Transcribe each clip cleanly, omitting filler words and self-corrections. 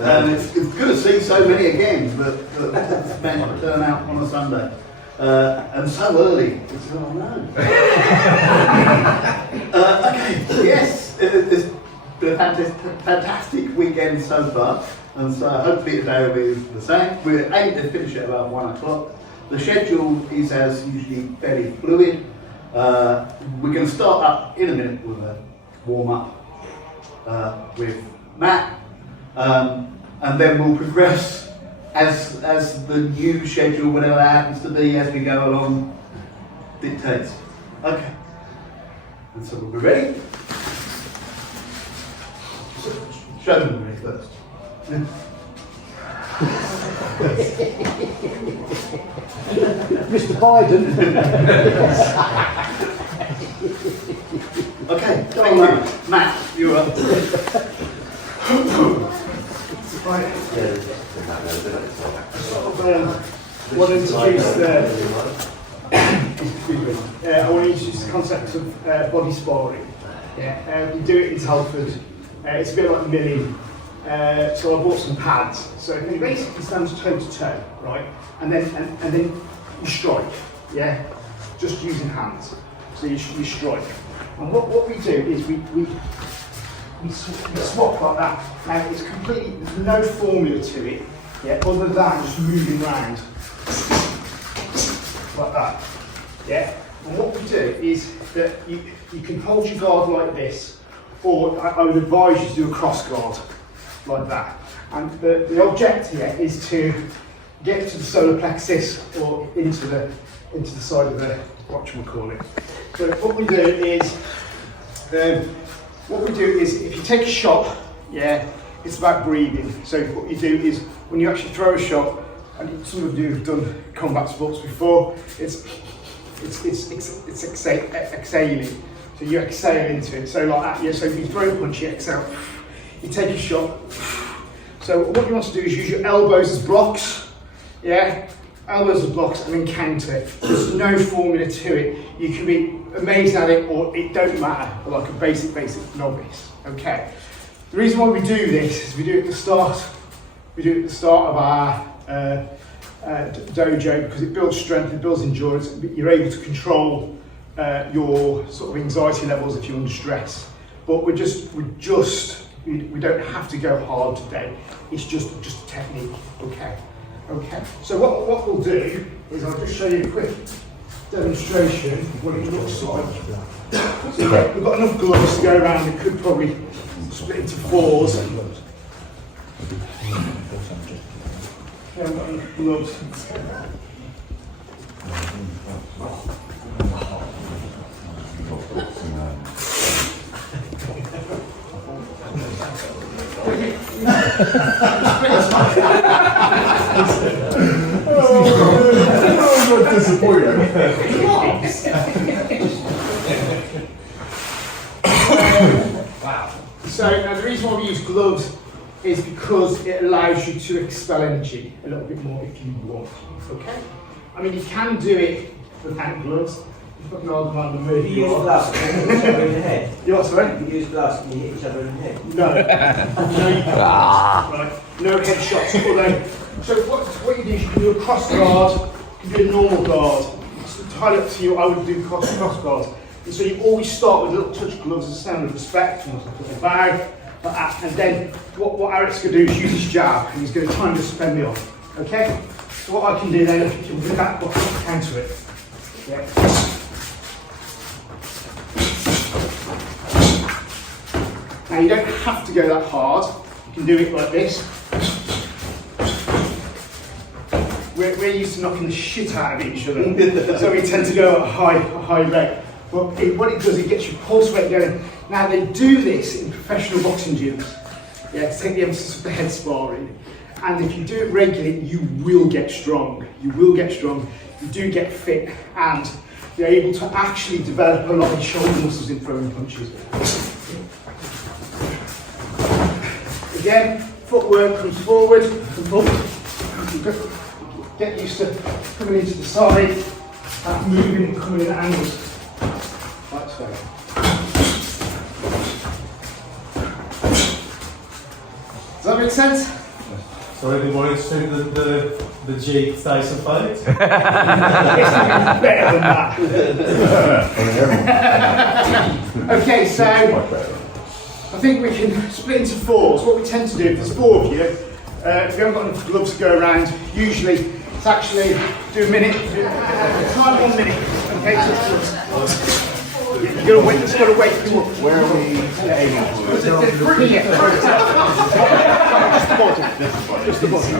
And it's good to see so many again that men turn out on a Sunday. And so early. It's, oh no. Okay, yes, it's been a fantastic weekend so far. And so hopefully today will be the same. We're aiming to finish at about 1 o'clock. The schedule is as usually fairly fluid. We're going to start up in a minute with a warm-up with Matt. And then we'll progress as the new schedule, whatever that happens to be as we go along, dictates. Okay. And so we'll be ready. Show them me first. Mr. Biden. Okay, thank you. Matt, you're up. I want to introduce the concept of body sparring. We do it in Telford. It's a bit like milling. So I bought some pads. So it basically stands toe to toe, right? And then you strike. Yeah, just using hands. So you strike. And what we do is we swap like that. Now it's completely, there's no formula to it, yeah, other than just moving around like that, yeah. And what we do is that you can hold your guard like this, or I would advise you to do a cross guard like that. And the object here is to get to the solar plexus or into the side of the whatchamacallit. So what we do is. What we do is, if you take a shot, yeah, it's about breathing. So what you do is, when you actually throw a shot, and some of you have done combat sports before, it's exhaling. So you exhale into it. So like that, yeah. So if you throw a punch, you exhale. You take a shot. So what you want to do is use your elbows as blocks, yeah. Elbows as blocks, and then counter it. There's no formula to it. You can be amazed at it, or it don't matter, like a basic novice. Okay. The reason why we do this is we do it at the start. We do it at the start of our dojo because it builds strength, it builds endurance. You're able to control your sort of anxiety levels if you're under stress. But we don't have to go hard today. It's just a technique. Okay. Okay. So what we'll do is I'll just show you a quick demonstration of what it looks like. So we've got enough gloves to go around. We could probably split into fours. Yeah, we've got enough gloves. Oh, I'm disappointed. Wow. So now the reason why we use gloves is because it allows you to expel energy a little bit more if you want. Okay? I mean, you can do it without gloves. You've got an old man to move. You use glass and you hit each other in the head. You what, sorry? You use glass and you hit each other in the head. No. No, you can't. Right. No headshots. Although, so what you do is you can do a cross guard, you can do a normal guard. It's entirely up to you. I would do cross guards. And so you always start with a little touch gloves as a sign of respect, almost like a little bag, like that. And then what Eric's going to do is use his jab, and he's going to try and just fend me off. Okay? So what I can do then, if you can bring that block, counter it. Yeah. Now you don't have to go that hard. You can do it like this. We're used to knocking the shit out of each other, so we tend to go at a high rate. But what it does, it gets your pulse rate going. Now they do this in professional boxing gyms, yeah, to take the emphasis of the head sparring. And if you do it regularly, you will get strong. You will get strong. You do get fit, and you're able to actually develop a lot of shoulder muscles in throwing punches. Again, footwork comes forward and up. Get used to coming into the side, moving and coming in at angles. Like so. Does that make sense? So anything more interesting than the G Tyson fight? It's better than that. Okay, so I think we can split into fours. What we tend to do, if there's four of you, if we haven't got enough gloves to go around, usually it's actually do a minute, time 1 minute. Okay, so you've got to wait, it's got to wait. Where are we aiming for? Here. Just the bottom.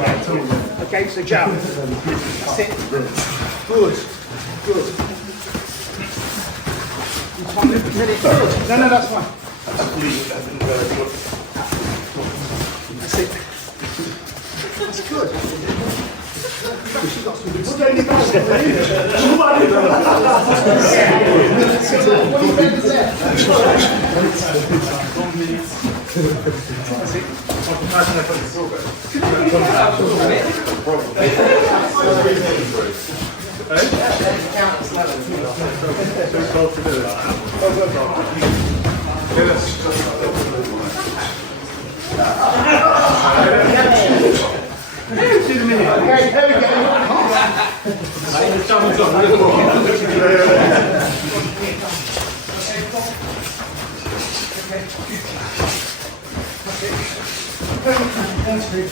Okay, so jab. That's it. Good. Good. No, that's fine. That's it. That's good. Okay, here we go. That's it.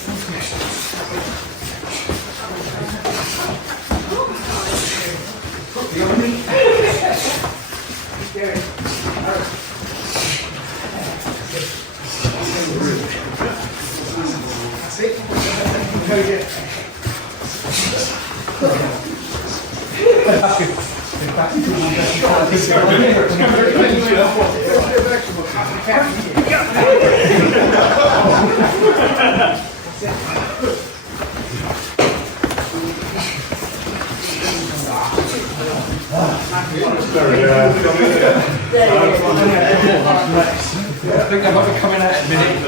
I think I might be coming out in a minute.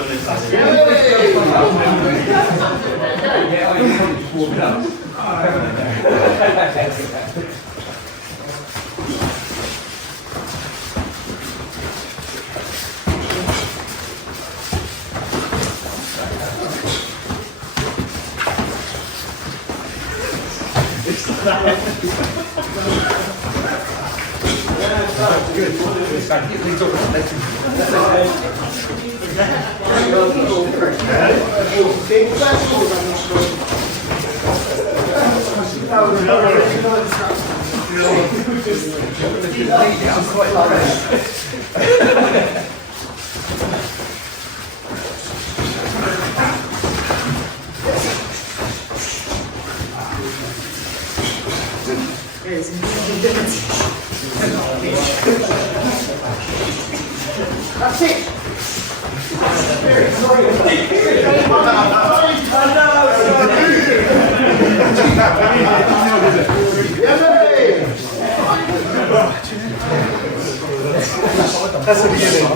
That's it. That's the beginning.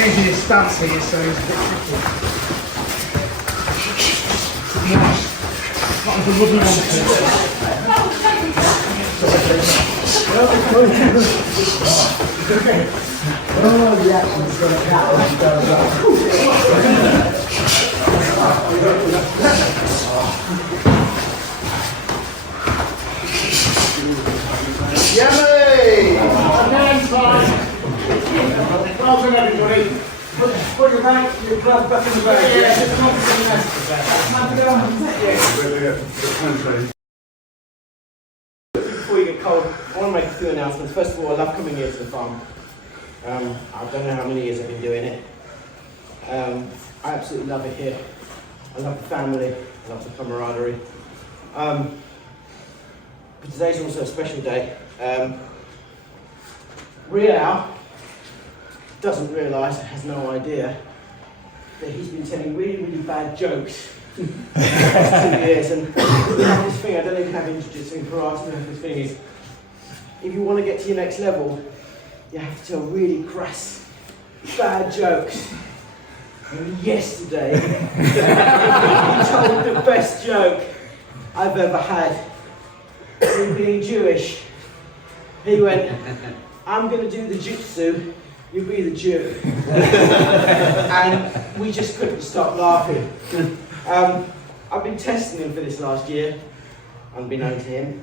changing his stance here, so it's a bit tricky. Nice. That was a lovely one. Oh, the action's going to cut. Yummy! Well done, everybody. Put your glove back in the bag. Yeah, just come Before you get cold, I want to make a few announcements. First of all, I love coming here to the farm. I don't know how many years I've been doing it. I absolutely love it here. I love the family, I love the camaraderie. But today's also a special day. Rial doesn't realise, has no idea, that he's been telling really, really bad jokes for the last 2 years. And this thing, I don't even have introduced in karate, this thing is, if you want to get to your next level, you have to tell really crass, bad jokes. And yesterday, he told the best joke I've ever had. Him being Jewish, he went, I'm going to do the jutsu, you be the Jew. And we just couldn't stop laughing. I've been testing him for this last year, unbeknown to him.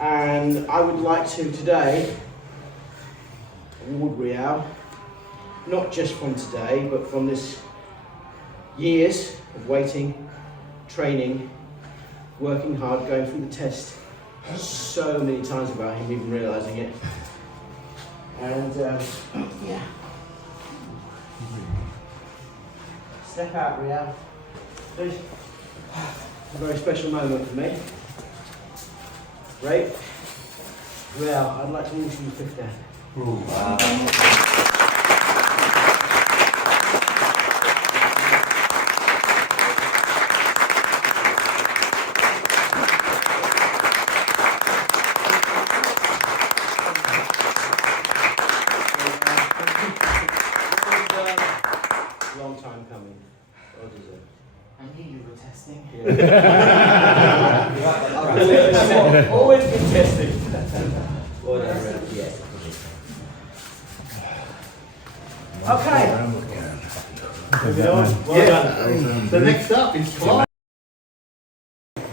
And I would like to today award Rial, not just from today, but from this years of waiting, training, working hard, going through the test so many times without him even realising it. And yeah. Step out, Rial. Please. A very special moment for me. Great. Rial, I'd like to wish you 5th Dan. Long time coming. Well deserved. I knew you were testing. Always been testing. Whatever. Yeah. Okay. Moving on. Well done. The next up is Clive.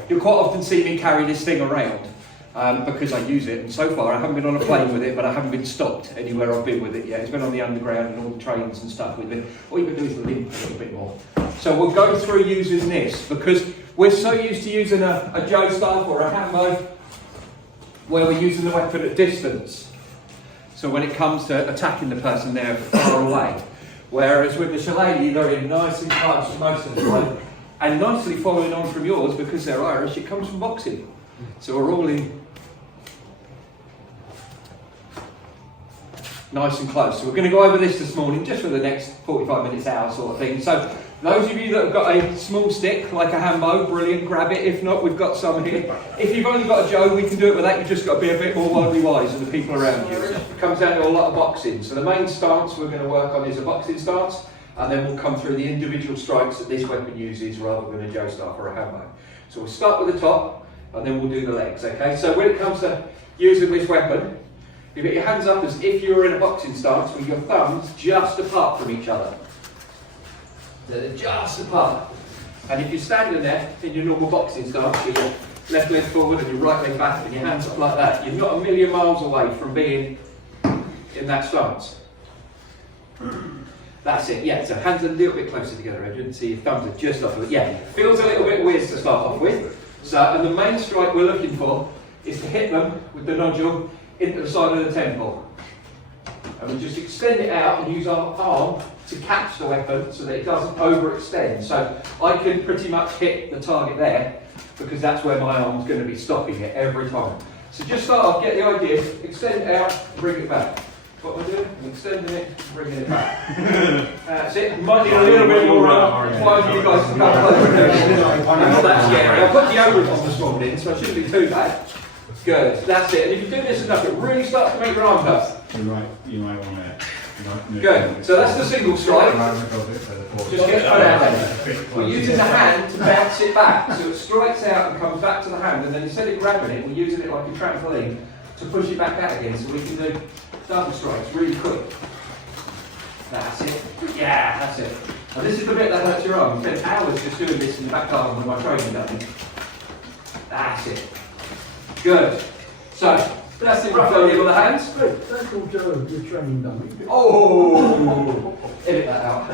You'll quite often see me carry this thing around because I use it, and so far I haven't been on a plane with it, but I haven't been stopped anywhere I've been with it yet. It's been on the underground and all the trains and stuff with it. All you can do is limp a little bit more. So we'll go through using this because we're so used to using a Joe staff or a hambo where we're using the weapon at distance. So when it comes to attacking the person they're far away. Whereas with the shillelagh, you go in nice and close most of the time. And nicely following on from yours, because they're Irish, it comes from boxing. So we're all in nice and close. So we're going to go over this morning, just for the next 45 minutes, hour sort of thing. So those of you that have got a small stick, like a hambo, brilliant, grab it. If not, we've got some here. If you've only got a Joe, we can do it with that. You've just got to be a bit more widely wise than the people around you. It comes down to a lot of boxing. So the main stance we're going to work on is a boxing stance, and then we'll come through the individual strikes that this weapon uses rather than a Joe staff or a hambo. So we'll start with the top, and then we'll do the legs, okay? So when it comes to using this weapon, you get your hands up as if you were in a boxing stance with your thumbs just apart from each other. So they're just apart. And if you're standing there in your normal boxing stance, with your left leg forward and your right leg back and your hands up like that, you're not a million miles away from being in that stance. That's it, yeah, so hands a little bit closer together, Adrian, so your thumbs are just off of it. Yeah, feels a little bit weird to start off with. So, and the main strike we're looking for is to hit them with the nodule into the side of the temple. And we just extend it out and use our arm to catch the weapon so that it doesn't overextend. So I can pretty much hit the target there because that's where my arm's going to be stopping it every time. So just start off, get the idea, extend it out, bring it back. What am I doing? I'm extending it, bringing it back. That's it. You might need a little bit more why do you guys come closer? It's not that scary. I put deodorant on this morning, so it shouldn't be too bad. Good. That's it. And if you do this enough, it really starts to make your arms up. You might want to Good. So that's the single strike. Just get put out there. We're using the hand to bounce it back. So it strikes out and comes back to the hand, and then instead of grabbing it, we're using it like a trampoline to push it back out again, so we can do double strikes really quick. That's it. Yeah, that's it. And this is the bit that hurts your arm. I spent hours just doing this in the back garden with my training done. That's it. Good. So, that's the rough idea with the hands. Good, don't call Joe your training dummy. Oh! Edit that out.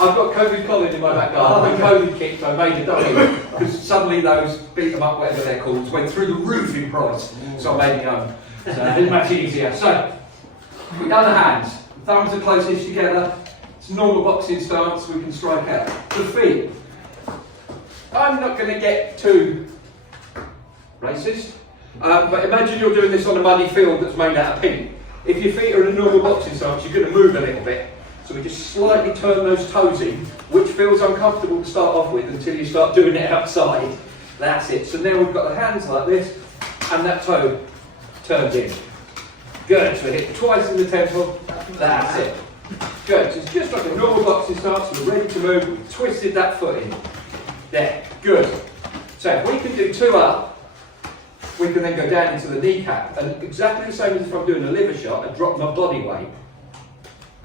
I've got COVID Colin in my back garden. When COVID kicked, I made a dummy because suddenly those beat them up, whatever they're called, went through the roof in price. So I made my own. So it didn't make it easier. So, we've done the hands. The thumbs are closest together. It's a normal boxing stance. We can strike out. The feet. I'm not going to get too racist, but imagine you're doing this on a muddy field that's made out of pink. If your feet are in a normal boxing stance, you're going to move a little bit. So we just slightly turn those toes in, which feels uncomfortable to start off with until you start doing it outside. That's it. So now we've got the hands like this, and that toe turned in. Good. So we hit twice in the temple. That's it. Good. So it's just like a normal boxing stance. We're ready to move. We've twisted that foot in. There. Good. So if we can do two up, we can then go down into the kneecap, and exactly the same as if I'm doing a liver shot, I drop my body weight.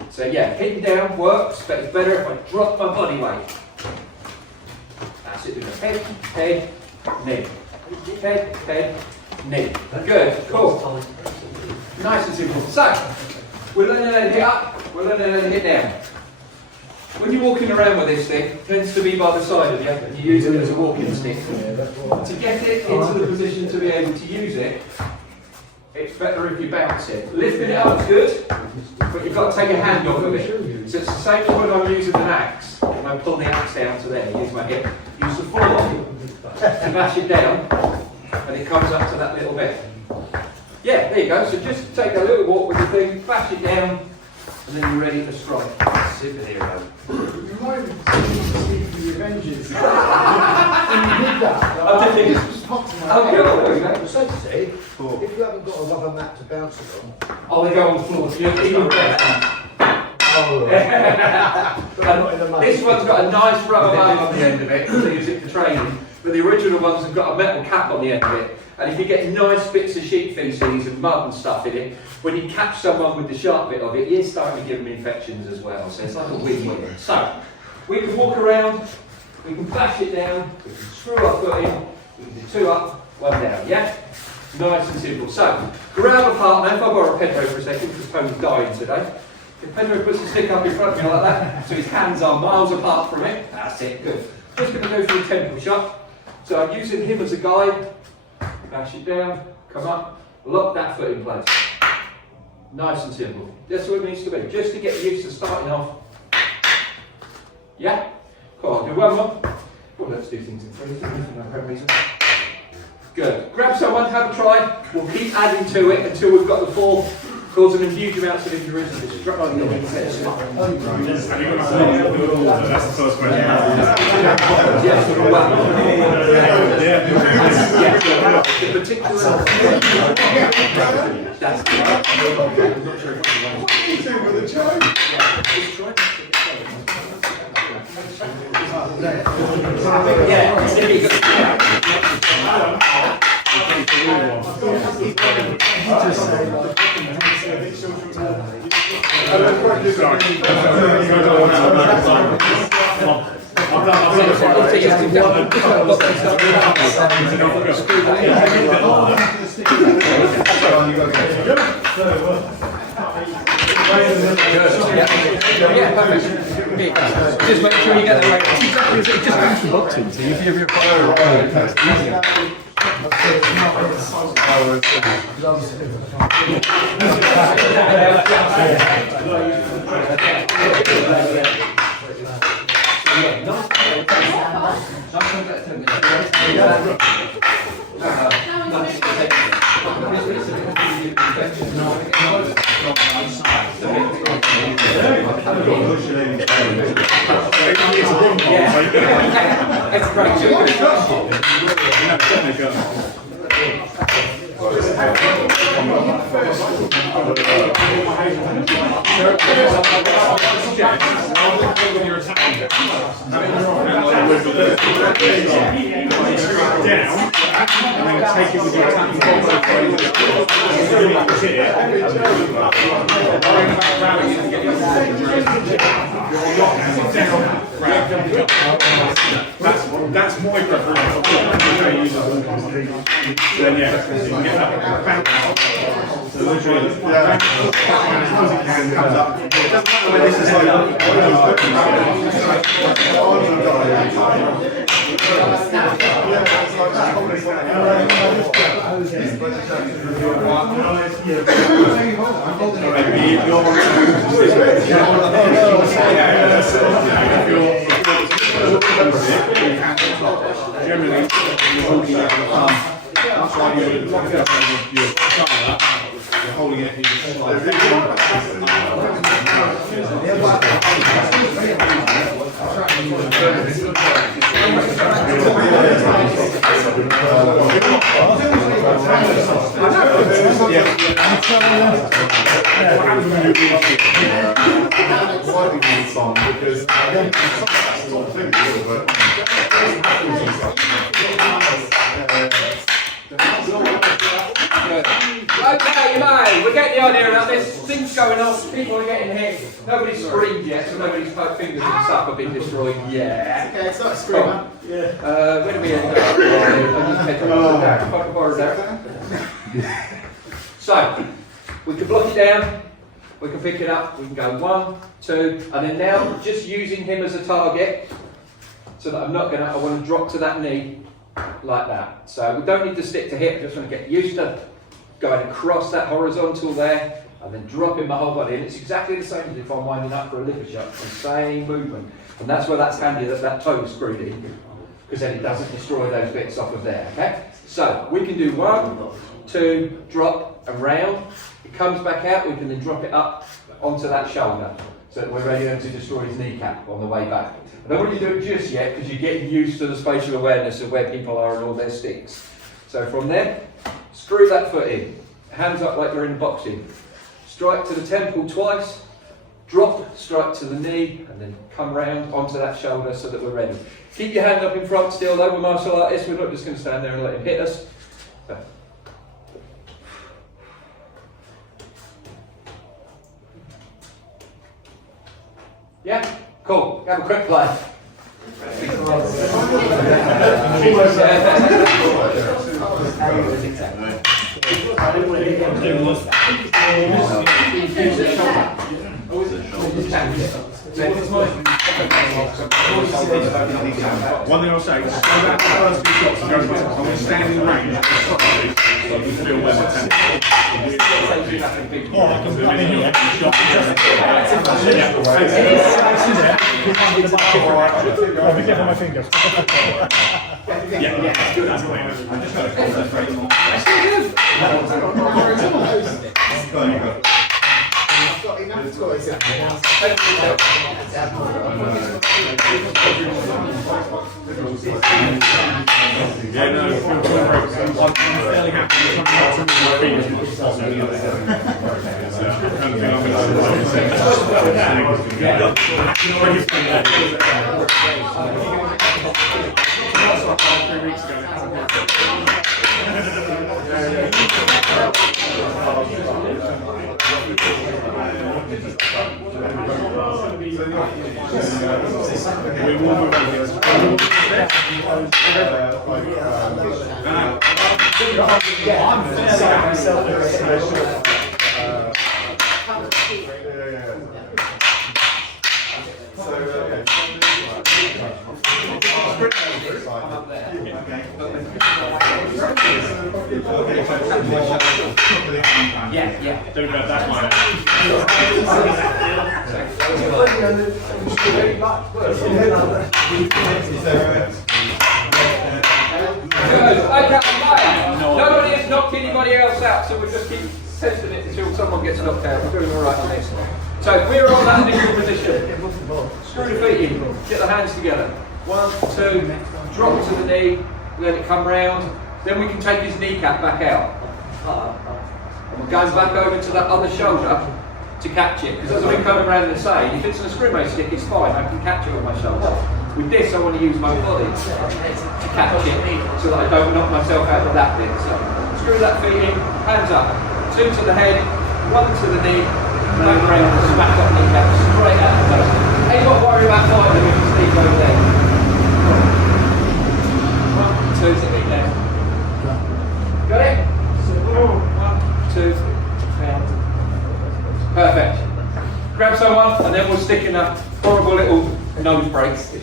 So yeah, hitting down works, but it's better if I drop my body weight. That's it, head, head, knee. Head, head, knee. Good, cool. Nice and simple. So, we're learning how to hit up, we're learning how to hit down. When you're walking around with this thing, it tends to be by the side of you, and you use it as a walking stick. To get it into the position to be able to use it, it's better if you bounce it. Lifting it up is good, but you've got to take your hand off of it. So it's the same as when I'm using an axe. When I pull the axe down to there, use my hip, use the forearm to mash it down, and it comes up to that little bit. Yeah, there you go. So just take a little walk with the thing, bash it down, and then you're ready to strike. Superhero. You reminded me of the Avengers. When you did that, I did this was popped in my Oh, head. good. I was so to say, if you haven't got a rubber mat to bounce it on, Oh, they go on the floor. So you're even better. This one's got a nice rubber band on the end of it to use it for training, but the original ones have got a metal cap on the end of it. And if you get nice bits of sheep feces and mud and stuff in it, when you catch someone with the sharp bit of it, you're starting to give them infections as well. So it's like a win-win. So, we can walk around, we can bash it down, we can screw our foot in, we can do two up, one down, yeah? Nice and simple. So, grab a partner. If I borrow Pedro for a second, because Tony's dying today. If Pedro puts a stick up in front of me like that, so his hands are miles apart from it, that's it, good. Just going to go for a temple shot. So I'm using him as a guide. Bash it down, come up, lock that foot in place. Nice and simple. That's what it needs to be, just to get used to starting off. Yeah? Come on, do one more. Well, let's do things in threes, for no reason. Good. Grab someone, have a try. We'll keep adding to it until we've got the four, causing them huge amounts of injuries and destruction. That's the first question. Yes, the particular. Just make sure you get the right. It's just actually boxing, so if you're It's great. That's my preference. Then yeah, you can get that bounce. So literally, as long as it can comes up. It doesn't matter when this is like. Generally, you're holding it at the thumb. That's why you're holding it. Okay, you know, we're getting the idea now. There's things going on, people are getting hit. Nobody's screamed yet, so nobody's poked fingers and stuff have been destroyed yet. Okay, it's not a screamer. Where do we end up? So, we can block it down, we can pick it up, we can go 1, 2, and then now just using him as a target, so that I want to drop to that knee like that. So we don't need to stick to hip, just want to get used to going across that horizontal there, and then dropping my whole body. And it's exactly the same as if I'm winding up for a liver shot, the same movement. And that's where that's handy that that toe is screwed in, because then it doesn't destroy those bits off of there, okay? So we can do 1, 2, drop, and round. It comes back out, we can then drop it up onto that shoulder, so that we're ready to destroy his kneecap on the way back. I don't want you to do it just yet, because you're getting used to the spatial awareness of where people are and all their sticks. So from there, screw that foot in, hands up like you're in boxing. Strike to the temple twice, drop, strike to the knee, and then come round onto that shoulder so that we're ready. Keep your hand up in front still though, we're martial artists, we're not just going to stand there and let him hit us. So. Yeah? Cool. Have a quick play. One thing I'll say is, go back to the first few shots and go back. I'm going to stand in range so you can feel where my tempo Be careful my fingers. I've got enough toys at my house. Yeah, no, I'm fairly happy with coming out from my feet as much as possible. So, I kind of think I'm we will move on here. Yeah. Don't go that way. Okay, fine. Nobody has knocked anybody else out, so we'll just keep testing it until someone gets knocked out. We're doing all right on this. So we're on that initial position. Screw the feet in. Get the hands together. 1, 2. Drop to the knee. Let it come round. Then we can take his kneecap back out. And we're going back over to that other shoulder to catch it. Because as I've been coming around and saying, if it's an escrimo stick, it's fine, I can catch it with my shoulder. With this, I want to use my body to catch it so that I don't knock myself out of that bit. So screw that feet in, hands up, 2 to the head, 1 to the knee, back around and smack up kneecap straight out the toe. Ain't got to worry about fighting with your sleeve over there. 1, 2 to the left. Got it? 1, 2, 3. Perfect. Grab someone and then we'll stick in a horrible little nose brace.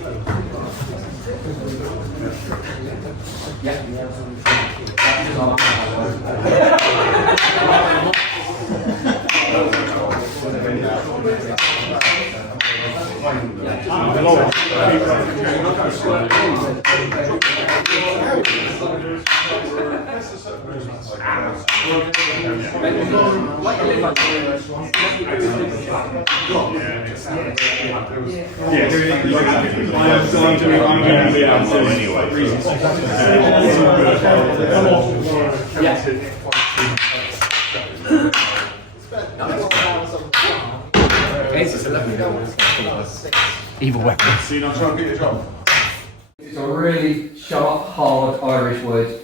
Yeah. Evil weapon. So you're not trying to get your job? It's a really sharp, hard Irish wood.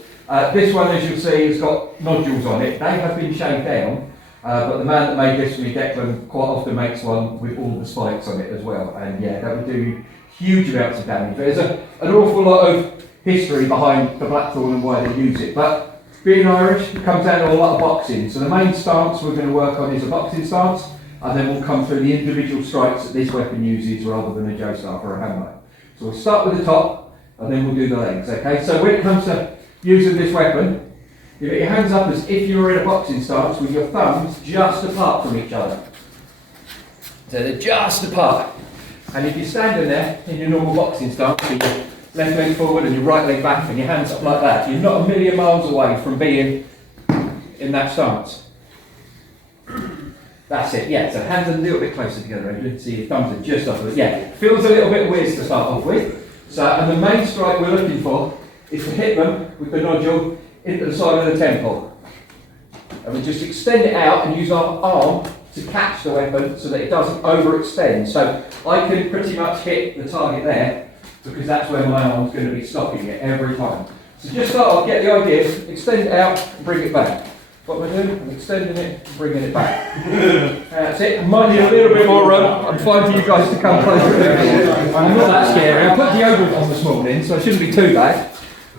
This one, as you'll see, has got nodules on it. They have been shaved down, but the man that made this for me, Declan, quite often makes one with all the spikes on it as well. And yeah, that would do huge amounts of damage. There's an awful lot of history behind the blackthorn and why they use it. But being Irish, it comes down to a lot of boxing. So the main stance we're going to work on is a boxing stance, and then we'll come through the individual strikes that this weapon uses rather than a Joe staff or a hammer. So we'll start with the top, and then we'll do the legs, okay? So when it comes to using this weapon, you get your hands up as if you were in a boxing stance with your thumbs just apart from each other. So they're just apart. And if you're standing there in your normal boxing stance, so your left leg forward and your right leg back and your hands up like that, you're not a million miles away from being in that stance. That's it, yeah, so hands a little bit closer together, Adrian. See, your thumbs are just up. Yeah, feels a little bit weird to start off with. So, and the main strike we're looking for is to hit them with the nodule into the side of the temple. And we just extend it out and use our arm to catch the weapon so that it doesn't overextend. So I can pretty much hit the target there because that's where my arm's going to be stopping it every time. So just start off, get the idea, extend it out and bring it back. What we're doing, I'm extending it and bringing it back. That's it. I might need a little bit more room. I'm fine for you guys to come closer. I'm not that scary. I put deodorant on this morning, so it shouldn't be too bad.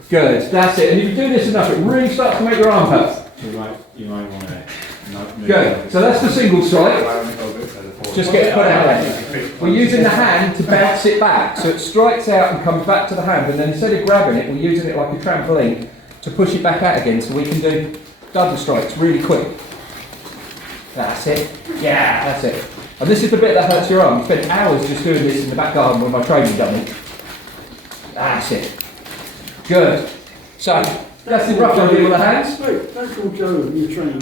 Good, that's it. And if you do this enough, it really starts to make your arm hurt. You might want to. Good. So that's the single strike. Just get it put out there. We're using the hand to bounce it back, so it strikes out and comes back to the hand, and then instead of grabbing it, we're using it like a trampoline to push it back out again, so we can do double strikes really quick. That's it. Yeah, that's it. And this is the bit that hurts your arm. I spent hours just doing this in the back garden with my training dummy. That's it. Good. So, that's the rough idea with the hands. Wait, don't call Joe when you're training.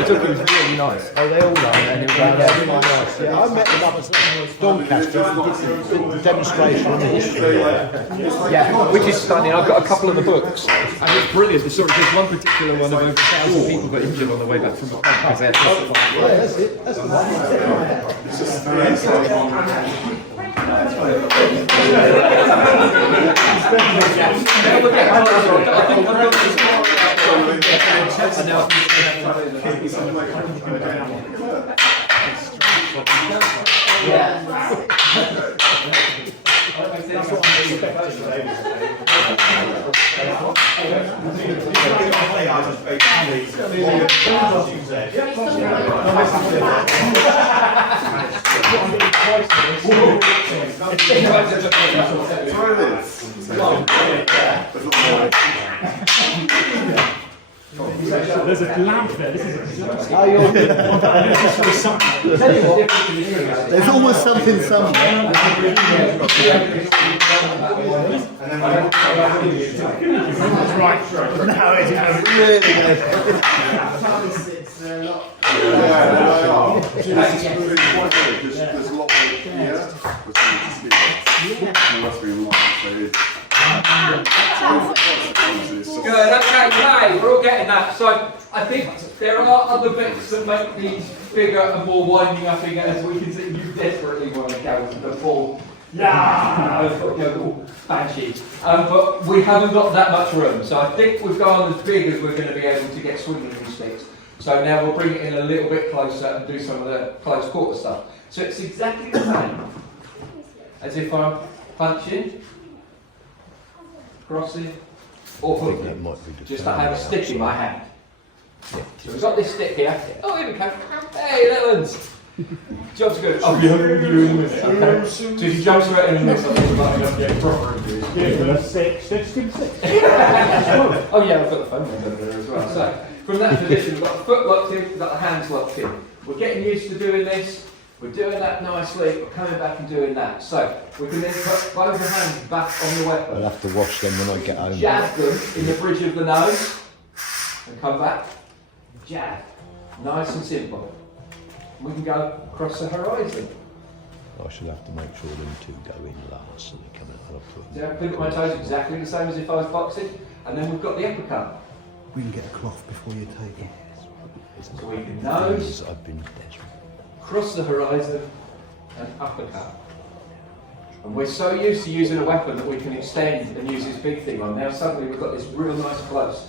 It was really nice. Oh, they all are. And it was really nice. Yeah, I met them up at Doncaster and did the demonstration on the history. Yeah, which is stunning. I've got a couple of the books, and it's brilliant. The story, there's one particular one of over 1,000 people got injured on the way back from the pub because they had Yeah, that's it. That's the There's a lamp there. This is There's almost something somewhere. now it's Really good. There's a lot of here between the skin. And the rest being light, so Good, okay, right, we're all getting that. So I think there are other bits that make these bigger and more winding up again, as we can see you desperately want to go to the full. Banshee. But we haven't got that much room, so I think we've gone as big as we're going to be able to get swinging these sticks. So now we'll bring it in a little bit closer and do some of the close quarter stuff. So it's exactly the same as if I'm punching, crossing, or hooking. Just I have a stick in my hand. So we've got this stick here. Oh, here we go. Hey, little ones. Job's good. Oh, you're in a minute. Okay. So if you jump straight in and miss something, you might not get proper injuries. Six. Oh yeah, I've got the phone over there as well. So from that position, we've got the foot locked in, we've got the hands locked in. We're getting used to doing this. We're doing that nicely. We're coming back and doing that. So we can then put both the hands back on the weapon. I'll have to wash them when I get home. Jab them in the bridge of the nose and come back. Jab. Nice and simple. We can go across the horizon. I should have to make sure them two go in last so they come out and I'll put them. Yeah, pivot my toes exactly the same as if I was boxing. And then we've got the uppercut. We can get a cloth before you take it. So we can nose, I've been desperate. cross the horizon, and uppercut. And we're so used to using a weapon that we can extend and use this big thing on. Now suddenly we've got this real nice close.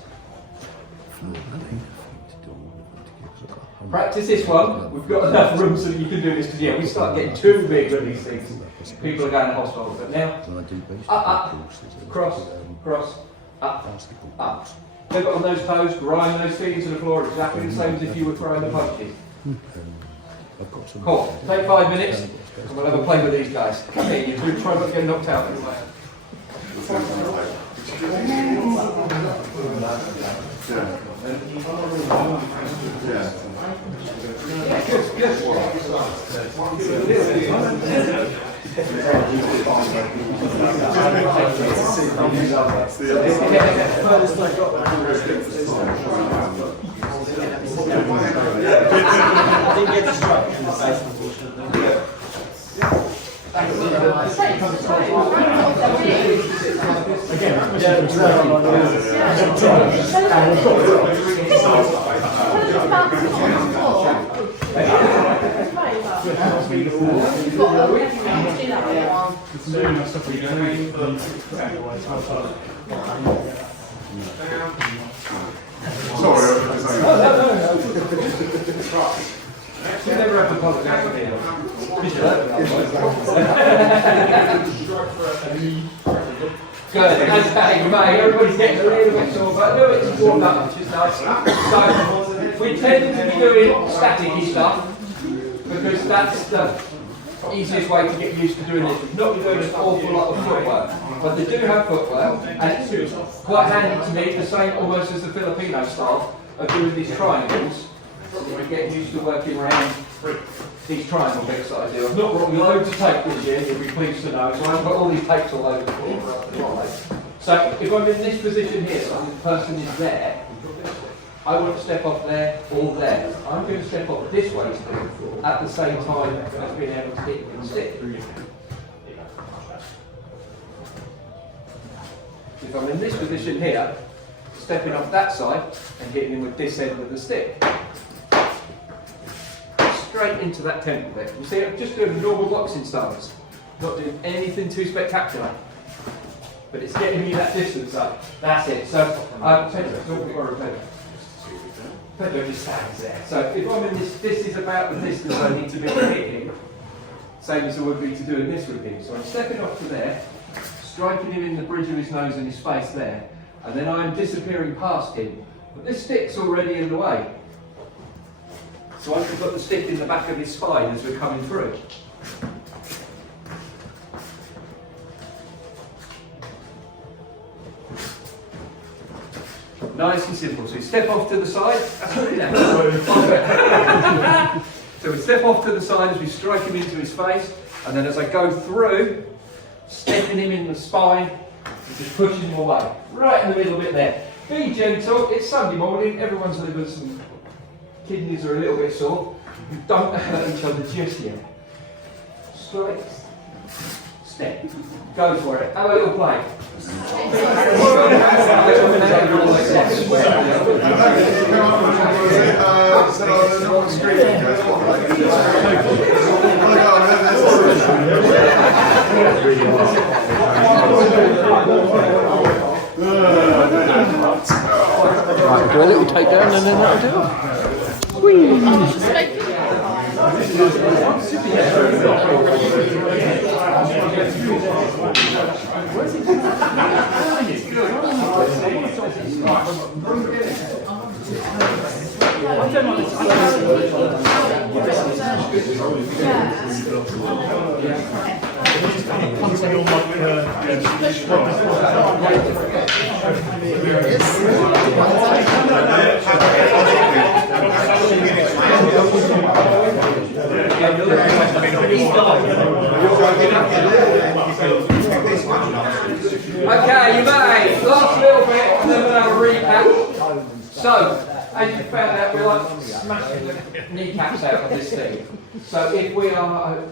Practice this one. We've got enough room so that you can do this, because we start getting too big with these things. People are going to hospital. But now, up, cross, up. Pivot on those toes, grind those feet into the floor exactly the same as if you were throwing the punches. Cool. Take 5 minutes and we'll have a play with these guys. Come here, you two try not to get knocked out. Good, okay, right, everybody's getting a little bit sore, but no, it's warmed up, which is nice. So, we tend to be doing static-y stuff, because that's the easiest way to get used to doing this. We've not been doing an awful lot of footwork, but they do have footwork, and it's quite handy to me, the same almost as the Filipino style of doing these triangles. So we're getting used to working around these triangle bits that I do. I've not brought loads of tape this year, you'll be pleased to know, so I've got all these tapes all over the floor. So if I'm in this position here, so the person is there, I won't step off there or there. I'm going to step off this way too, at the same time as being able to hit with the stick. If I'm in this position here, stepping off that side and hitting him with this end of the stick. Straight into that temple there. You see, I'm just doing normal boxing styles. Not doing anything too spectacular. But it's getting me that distance up. That's it. So, Pedro just stands there. So if I'm in this is about the distance I need to be hitting. Same as I would be to doing this with him. So I'm stepping off to there, striking him in the bridge of his nose and his face there, and then I'm disappearing past him. But this stick's already in the way. So I can put the stick in the back of his spine as we're coming through. Nice and simple. So we step off to the side. So we step off to the side as we strike him into his face, and then as I go through, stepping him in the spine, and just pushing him away. Right in the middle bit there. Be gentle. It's Sunday morning. Everyone's livers and kidneys are a little bit sore. Don't hurt each other just yet. Straight step. Go for it. Have a little play. Right, we'll do a little takedown and then that'll do it. Okay, you may. Last little bit, and then we'll have a recap. So, as you found out, we're like smashing the kneecaps out of this thing. So if we are,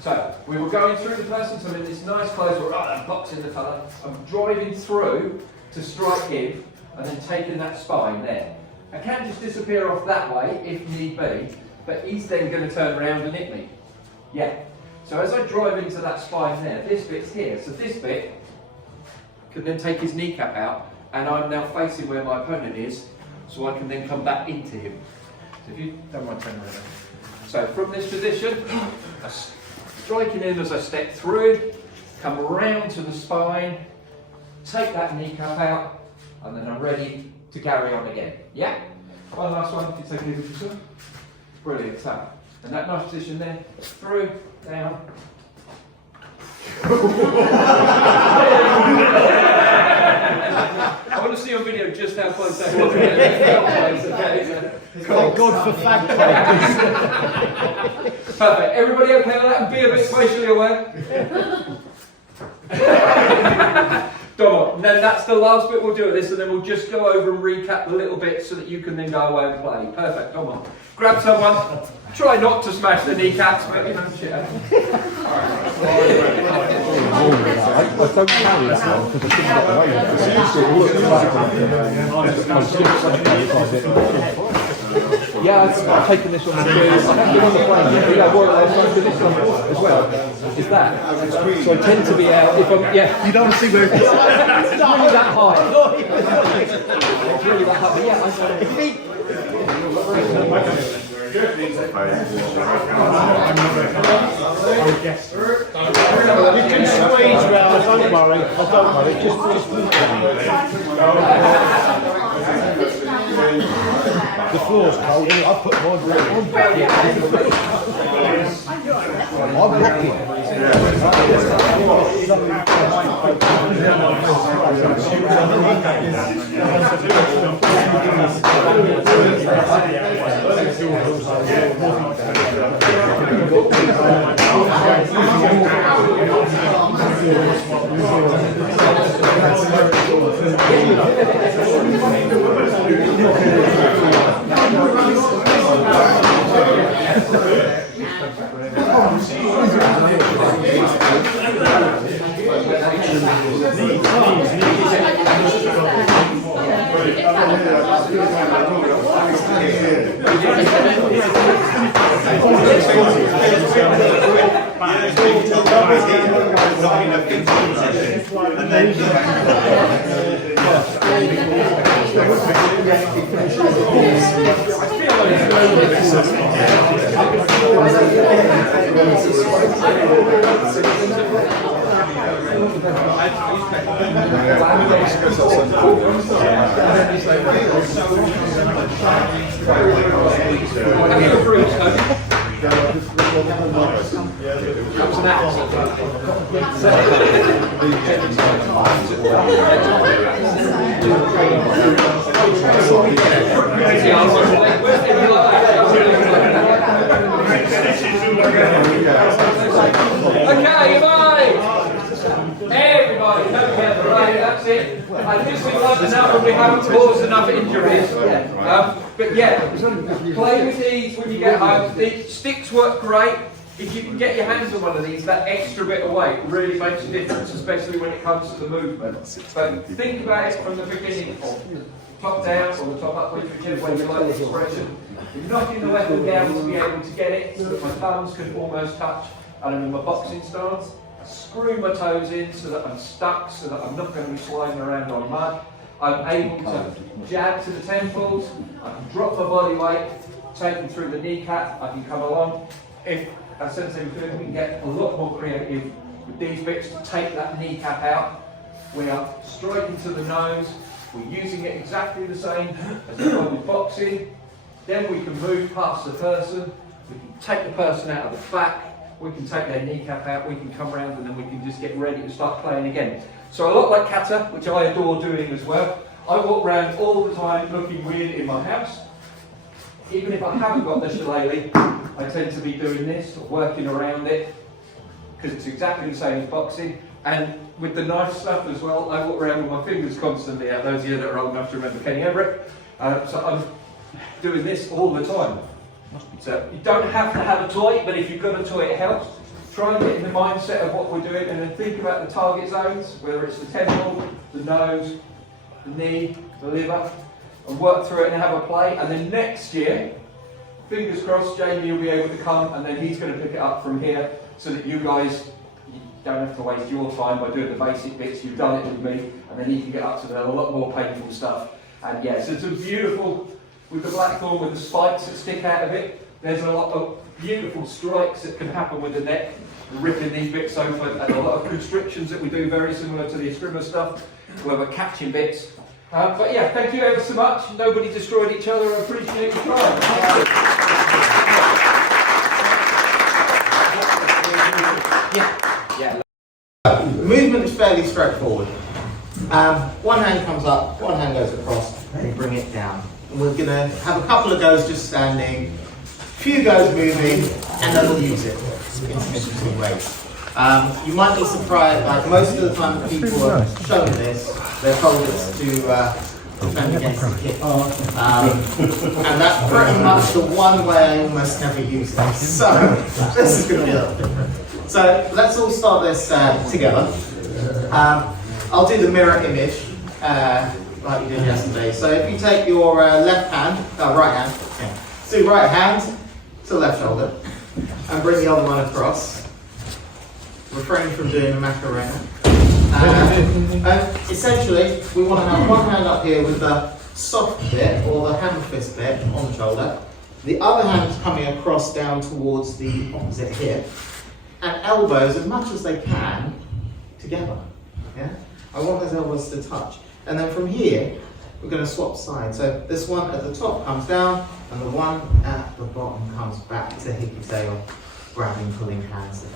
so we were going through the person, so I'm in this nice clothes, we're right, I'm boxing the fella, I'm driving through to strike him, and then taking that spine there. I can just disappear off that way, if need be, but he's then going to turn around and hit me. Yeah. So as I drive into that spine there, this bit's here, so this bit can then take his kneecap out, and I'm now facing where my opponent is, so I can then come back into him. So if you don't mind turning around. So from this position, I'm striking in as I step through, come around to the spine, take that kneecap out, and then I'm ready to carry on again. Yeah? One last one, if you take a little yourself. Brilliant, so, in that nice position there, through, down. I want to see on video just how close that was. Thank God for fag takers. Perfect. Everybody okay with that? And be a bit spatially aware. Domo. And then that's the last bit we'll do of this, and then we'll just go over and recap a little bit so that you can then go away and play. Perfect. Domo. Grab someone. Try not to smash the kneecaps, but you know, shit. I don't carry that one because I couldn't get away with it. Yeah, I've taken this on the plane. Yeah, well, I was trying to do this one as well. Is that? So I tend to be out if I'm, yeah. You don't want to see where it is. It's really that high. It's really that high. But yeah, you can squeeze round, don't worry. Don't worry, just the floor's cold, I put my blanket on. I'm rocking. Okay, everybody, come together, right, that's it. I just similar enough, and we haven't caused enough injuries. But yeah, play with these when you get home. The sticks work great. If you can get your hands on one of these, that extra bit of weight really makes a difference, especially when it comes to the movement. But think about it from the beginning, top down or the top up, whichever way you like the expression. You're knocking the weapon down to be able to get it, so that my thumbs can almost touch, and I'm in my boxing stance. I screw my toes in so that I'm stuck, so that I'm not going to be sliding around on mud. I'm able to jab to the temples, I can drop my body weight, take them through the kneecap, I can come along. If as Sensei was doing, we can get a lot more creative with these bits to take that kneecap out. We are striking to the nose, we're using it exactly the same as the one with boxing. Then we can move past the person, we can take the person out of the back, we can take their kneecap out, we can come around, and then we can just get ready to start playing again. So a lot like kata, which I adore doing as well. I walk around all the time looking weird in my house. Even if I haven't got the shillelagh, I tend to be doing this, or working around it, because it's exactly the same as boxing. And with the knife stuff as well, I walk around with my fingers constantly out. Those of you that are old enough to remember Kenny Everett. So I'm doing this all the time. So you don't have to have a toy, but if you've got a toy, it helps. Try and get in the mindset of what we're doing, and then think about the target zones, whether it's the temple, the nose, the knee, the liver, and work through it and have a play. And then next year, fingers crossed, Jamie will be able to come, and then he's going to pick it up from here, so that you guys don't have to waste your time by doing the basic bits. You've done it with me, and then he can get up to a lot more painful stuff. And yeah, so it's a beautiful, with the blackthorn with the spikes that stick out of it, there's a lot of beautiful strikes that can happen with the neck, ripping these bits open, and a lot of constrictions that we do very similar to the Eskrima stuff, where we're catching bits. But yeah, thank you ever so much. Nobody destroyed each other. I appreciate you trying. The movement is fairly straightforward. One hand comes up, one hand goes across, and you bring it down. And we're going to have a couple of goes just standing, a few goes moving, and then we'll use it in interesting ways. You might be surprised, like most of the time people are shown this, they're told it's to defend against the kick. And that's pretty much the one way I almost never use this. So this is going to be a little different. So let's all start this together. I'll do the mirror image like we did yesterday. So if you take your left hand, right hand, yeah. So right hand to left shoulder, and bring the other one across. Refrain from doing a Macarena. And essentially, we want to have one hand up here with the soft bit, or the hammer fist bit, on the shoulder. The other hand coming across down towards the opposite hip. And elbows, as much as they can, together. Yeah? I want those elbows to touch. And then from here, we're going to swap sides. So this one at the top comes down, and the one at the bottom comes back to hippie tail, grabbing, pulling hands.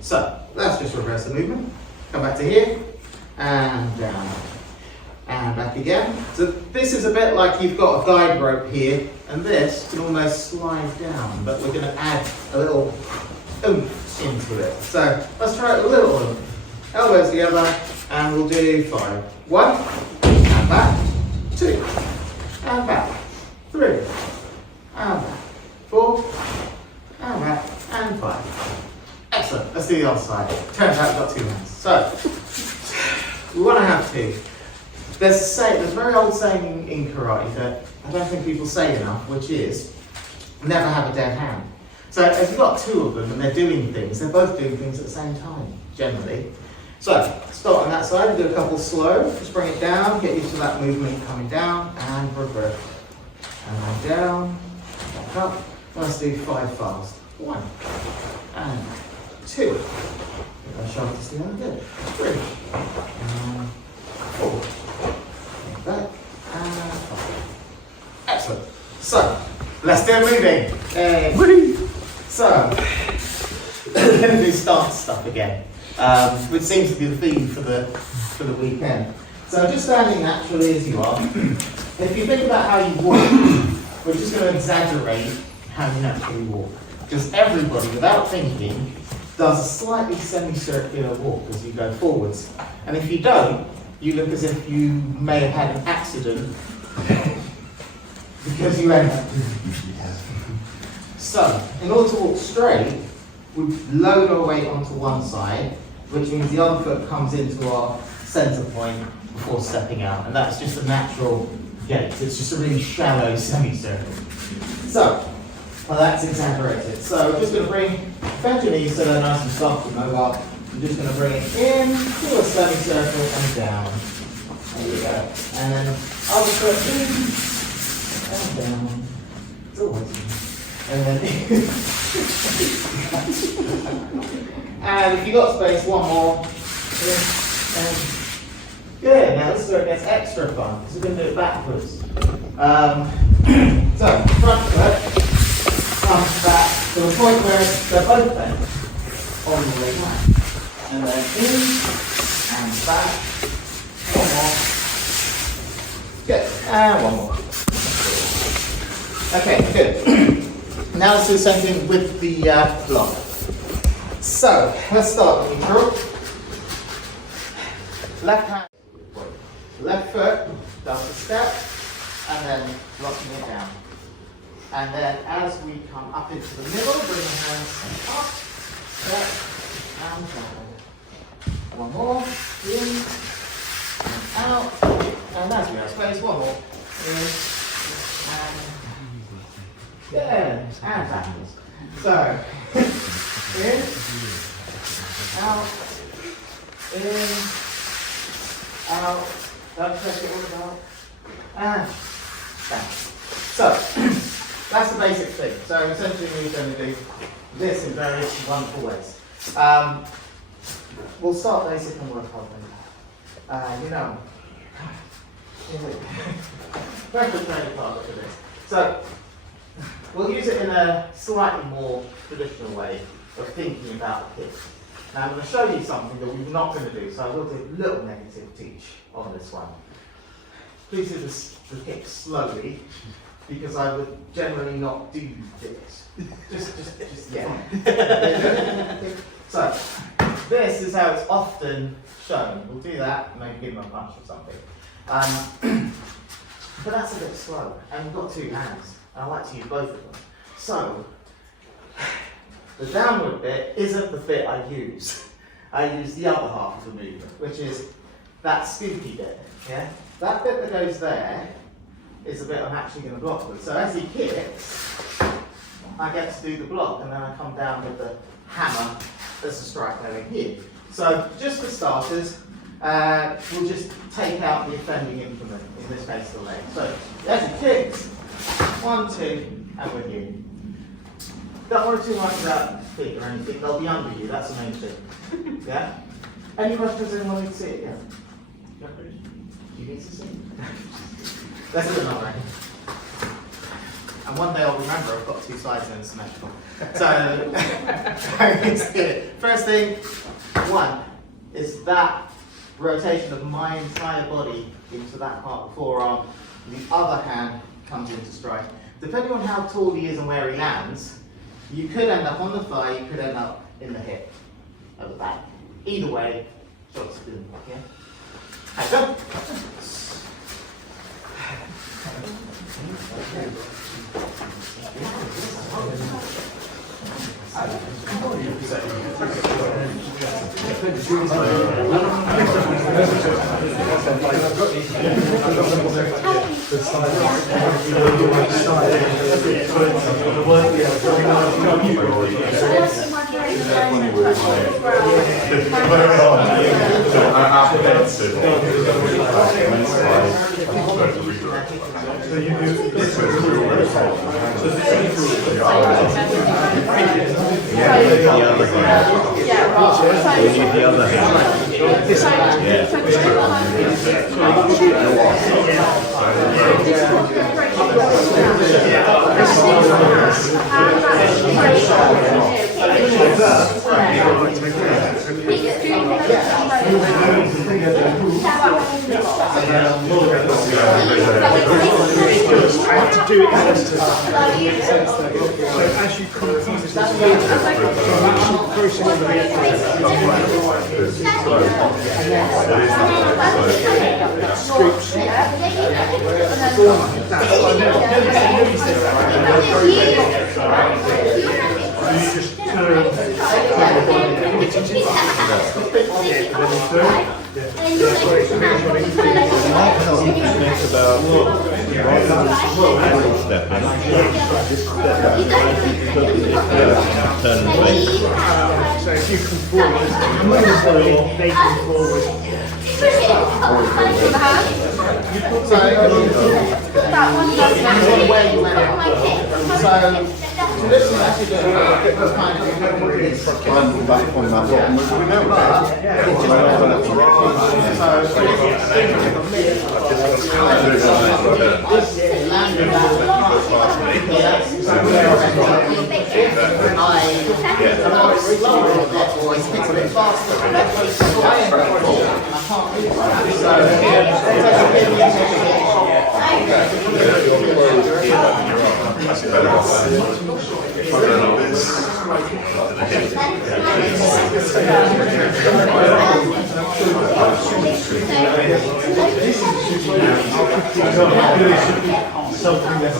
So let's just reverse the movement. Come back to here, and down, and back again. So this is a bit like you've got a guide rope here, and this can almost slide down, but we're going to add a little oomph into it. So let's try it a little oomph. Elbows together, and we'll do 5. 1, and back. 2, and back. 3, and back. 4, and back. And 5. Excellent. Let's do the other side. Turns out we've got 2 hands. So we want to have 2. There's a very old saying in karate that I don't think people say enough, which is never have a dead hand. So if you've got 2 of them and they're doing things, they're both doing things at the same time, generally. So start on that side, do a couple slow, just bring it down, get used to that movement coming down, and reverse. And then down, back up. Let's do 5 fast. 1, and 2. I'll show it to see how good. 3, and 4. Back, and 5. Excellent. So let's do moving. So we're going to do stance stuff again, which seems to be the theme for the weekend. So just standing naturally as you are. If you think about how you walk, we're just going to exaggerate how you naturally walk. Because everybody, without thinking, does a slightly semicircular walk as you go forwards. And if you don't, you look as if you may have had an accident because you end up doing it. So, in order to walk straight, we load our weight onto one side, which means the other foot comes into our centre point before stepping out, and that's just a natural gait. It's just a really shallow semicircle. So, well, that's exaggerated. So, we're just going to bend your knees so they're nice and soft and mobile. I'm just going to bring it in to a semicircle and down. There you go. And then other foot in and down. It's always in. And then and if you've got space, one more. Good. Now this is where it gets extra fun, because we're going to do it backwards. So, front foot comes back to the point where they're both bent on the way back. And then in and back. One more. Good. And one more. Okay, good. Now let's do the same thing with the block. So, let's start with neutral. Left hand, left foot does the step, and then locking it down. And then as we come up into the middle, bring the hands up, step, and down. One more, in, and out, and as we have space, one more, in, and good, and backwards. So, in, out, in, out, don't press it all about, and back. So, that's the basic thing. So essentially we're going to do this in various wonderful ways. We'll start basic and work on you know, very good training partner for this. So, we'll use it in a slightly more traditional way of thinking about the kick. Now I'm going to show you something that we're not going to do, so I will do a little negative teach on this one. Please do the kick slowly, because I would generally not do this. Just yeah. So, this is how it's often shown. We'll do that, and maybe give them a punch or something. But that's a bit slow, and we've got two hands. I like to use both of them. So, the downward bit isn't the bit I use. I use the other half of the movement, which is that scoopy bit. Yeah? That bit that goes there is the bit I'm actually going to block with. So as he kicks, I get to do the block, and then I come down with the hammer as a strike going here. So just for starters, we'll just take out the offending implement, in this case the leg. So as he kicks, 1, 2, and we're here. Don't worry too much about feet or anything, they'll be under you, that's the main thing. Yeah? Any questions, anyone need to see it again? You need to see it? Let's do another. And one day I'll remember I've got two sides and it's symmetrical. So, let's do it. First thing, one, is that rotation of my entire body into that part of the forearm. The other hand comes into strike. Depending on how tall he is and where he lands, you could end up on the thigh, you could end up in the hip, at the back. Either way, shots good. Yeah? Hands up. do it in this sense that so as you come through this I'm actually processing the scoops. You just turn around. So if you come forward, they come forward. Where you went out. So this is actually doing it was kind of back on that one. Something that's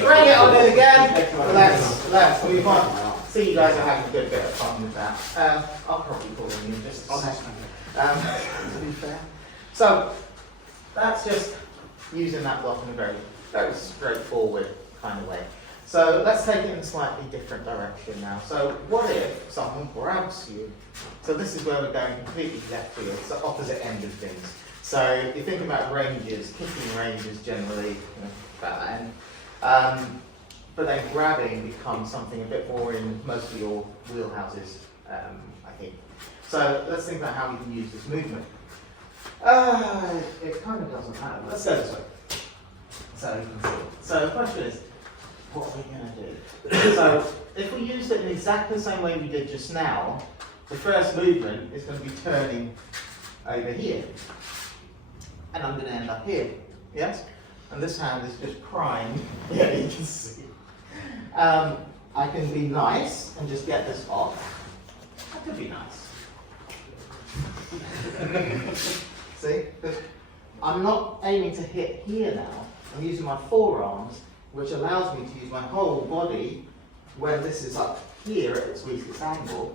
Bring it on in again. Let's move on. See, you guys are having a good bit of fun with that. I'll probably call them in just a second. To be fair. So that's just using that block in a very straightforward kind of way. So let's take it in a slightly different direction now. So what if someone grabs you? So this is where we're going completely left field, so opposite end of things. So you think about ranges, kicking ranges generally, about that end. But then grabbing becomes something a bit more in most of your wheelhouses, I think. So let's think about how we can use this movement. It kind of doesn't matter. Let's go this way. So you can see. So the question is, what are we going to do? So if we used it in exactly the same way we did just now, the first movement is going to be turning over here. And I'm going to end up here. Yes? And this hand is just crying. Yeah, you can see. I can be nice and just get this off. That could be nice. See? I'm not aiming to hit here now. I'm using my forearms, which allows me to use my whole body when this is up here at its weakest angle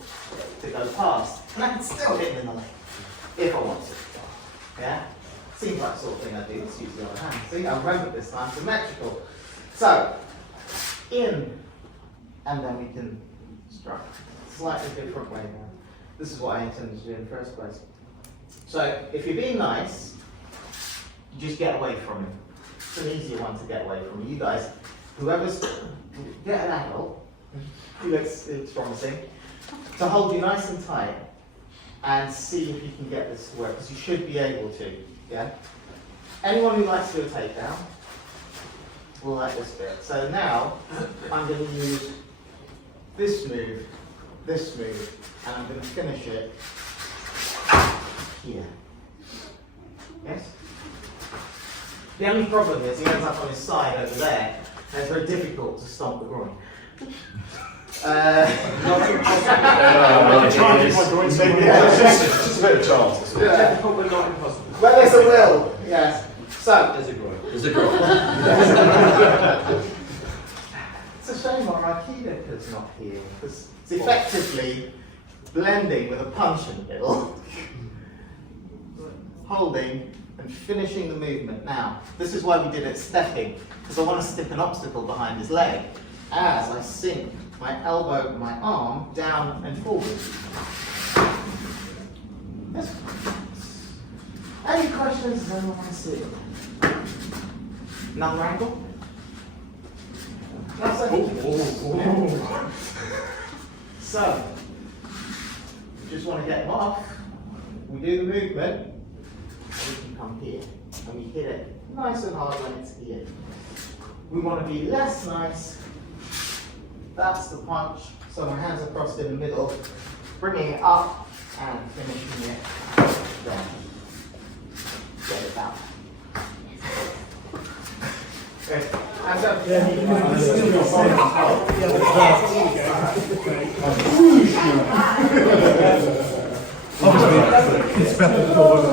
to go past. And I can still hit him in the leg if I want to. Yeah? Seems like the sort of thing I do. Let's use the other hand. See, I remember this time, symmetrical. So, in, and then we can strike. Slightly different way now. This is what I intended to do in the first place. So, if you're being nice, you just get away from him. It's an easier one to get away from. You guys, whoever's, get an angle, he looks promising, to hold you nice and tight and see if you can get this to work, because you should be able to, yeah? Anyone who likes to do a takedown will like this bit. So now, I'm going to use this move, and I'm going to finish it here. Yes? The only problem is he ends up on his side over there, and it's very difficult to stomp the groin. Just a bit of chance. Difficult but not impossible. Well, there's a will, yes. So, There's a groin. it's a shame our Aikido's not here, because it's effectively blending with a punch in the middle, holding and finishing the movement. Now, this is why we did it stepping, because I want to stick an obstacle behind his leg as I sink my elbow and my arm down and forward. Yes. Any questions? Does anyone want to see? Another angle? That's it. So, just want to get them off. We do the movement. We can come here and we hit it nice and hard when it's here. We want to be less nice. That's the punch. So my hands are crossed in the middle, bringing it up and finishing it there. Get it out. Okay. Hands up. It's better for the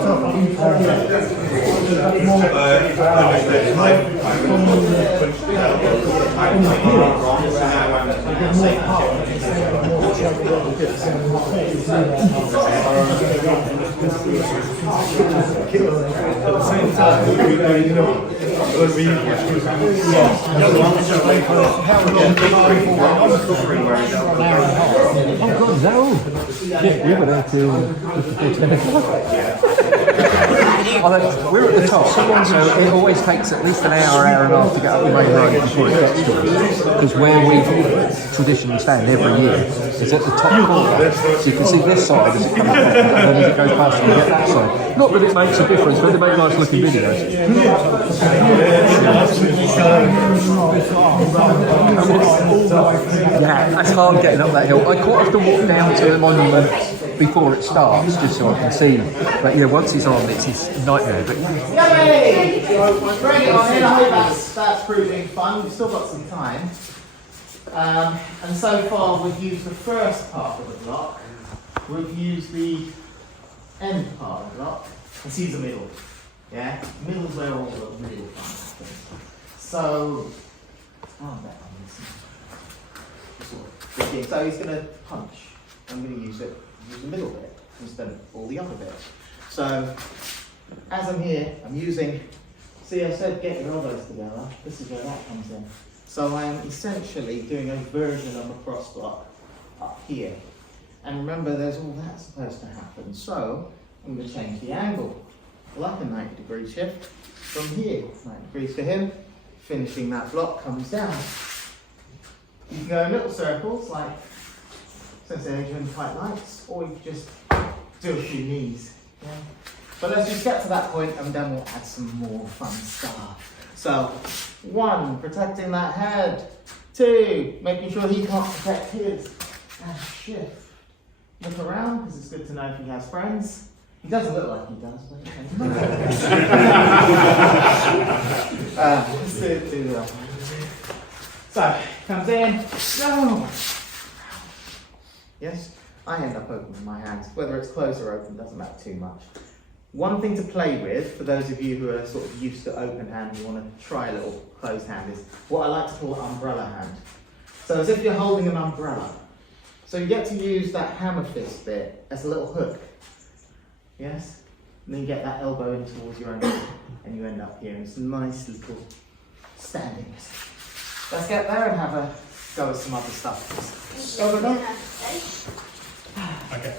Yeah, we were there till before 10 o'clock. We're at the top, so it always takes at least an hour and a half to get up the main road before it gets to us. Because where we traditionally stand every year is at the top corner. So you can see this side as it comes up, and then as it goes past, you get that side. Not that it makes a difference, but they make nice looking videos. Yeah, that's hard getting up that hill. I quite often walk down to the monument before it starts, just so I can see. But yeah, once it's on, it's a nightmare. But Yay! Bring it on in. I hope that's proving fun. We've still got some time. And so far, we've used the first part of the block. We've used the end part of the block. And see the middle. Yeah? The middle is where all the middle fun happens. So, so he's going to punch. I'm going to use the middle bit instead of all the other bits. So, as I'm here, I'm using, see I said get your elbows together, this is where that comes in. So I am essentially doing a version of a cross block up here. And remember there's all that supposed to happen. So, I'm going to change the angle, like a 90-degree shift, from here, 90 degrees for him, finishing that block comes down. You can go in little circles, like since Adrian quite likes, or you can just do a few knees. Yeah? But let's just get to that point and then we'll add some more fun stuff. So, 1, protecting that head. 2, making sure he can't protect his. And shift. Look around, because it's good to know if he has friends. He doesn't look like he does, but let's do the other one. So, comes in, go! Yes, I end up opening my hands. Whether it's closed or open doesn't matter too much. One thing to play with, for those of you who are sort of used to open hand, you want to try a little closed hand, is what I like to call an umbrella hand. So as if you're holding an umbrella. So you get to use that hammer fist bit as a little hook. Yes? And then you get that elbow in towards your ankle and you end up here in some nice little standings. Let's get there and have a go at some other stuff. Over there. Okay.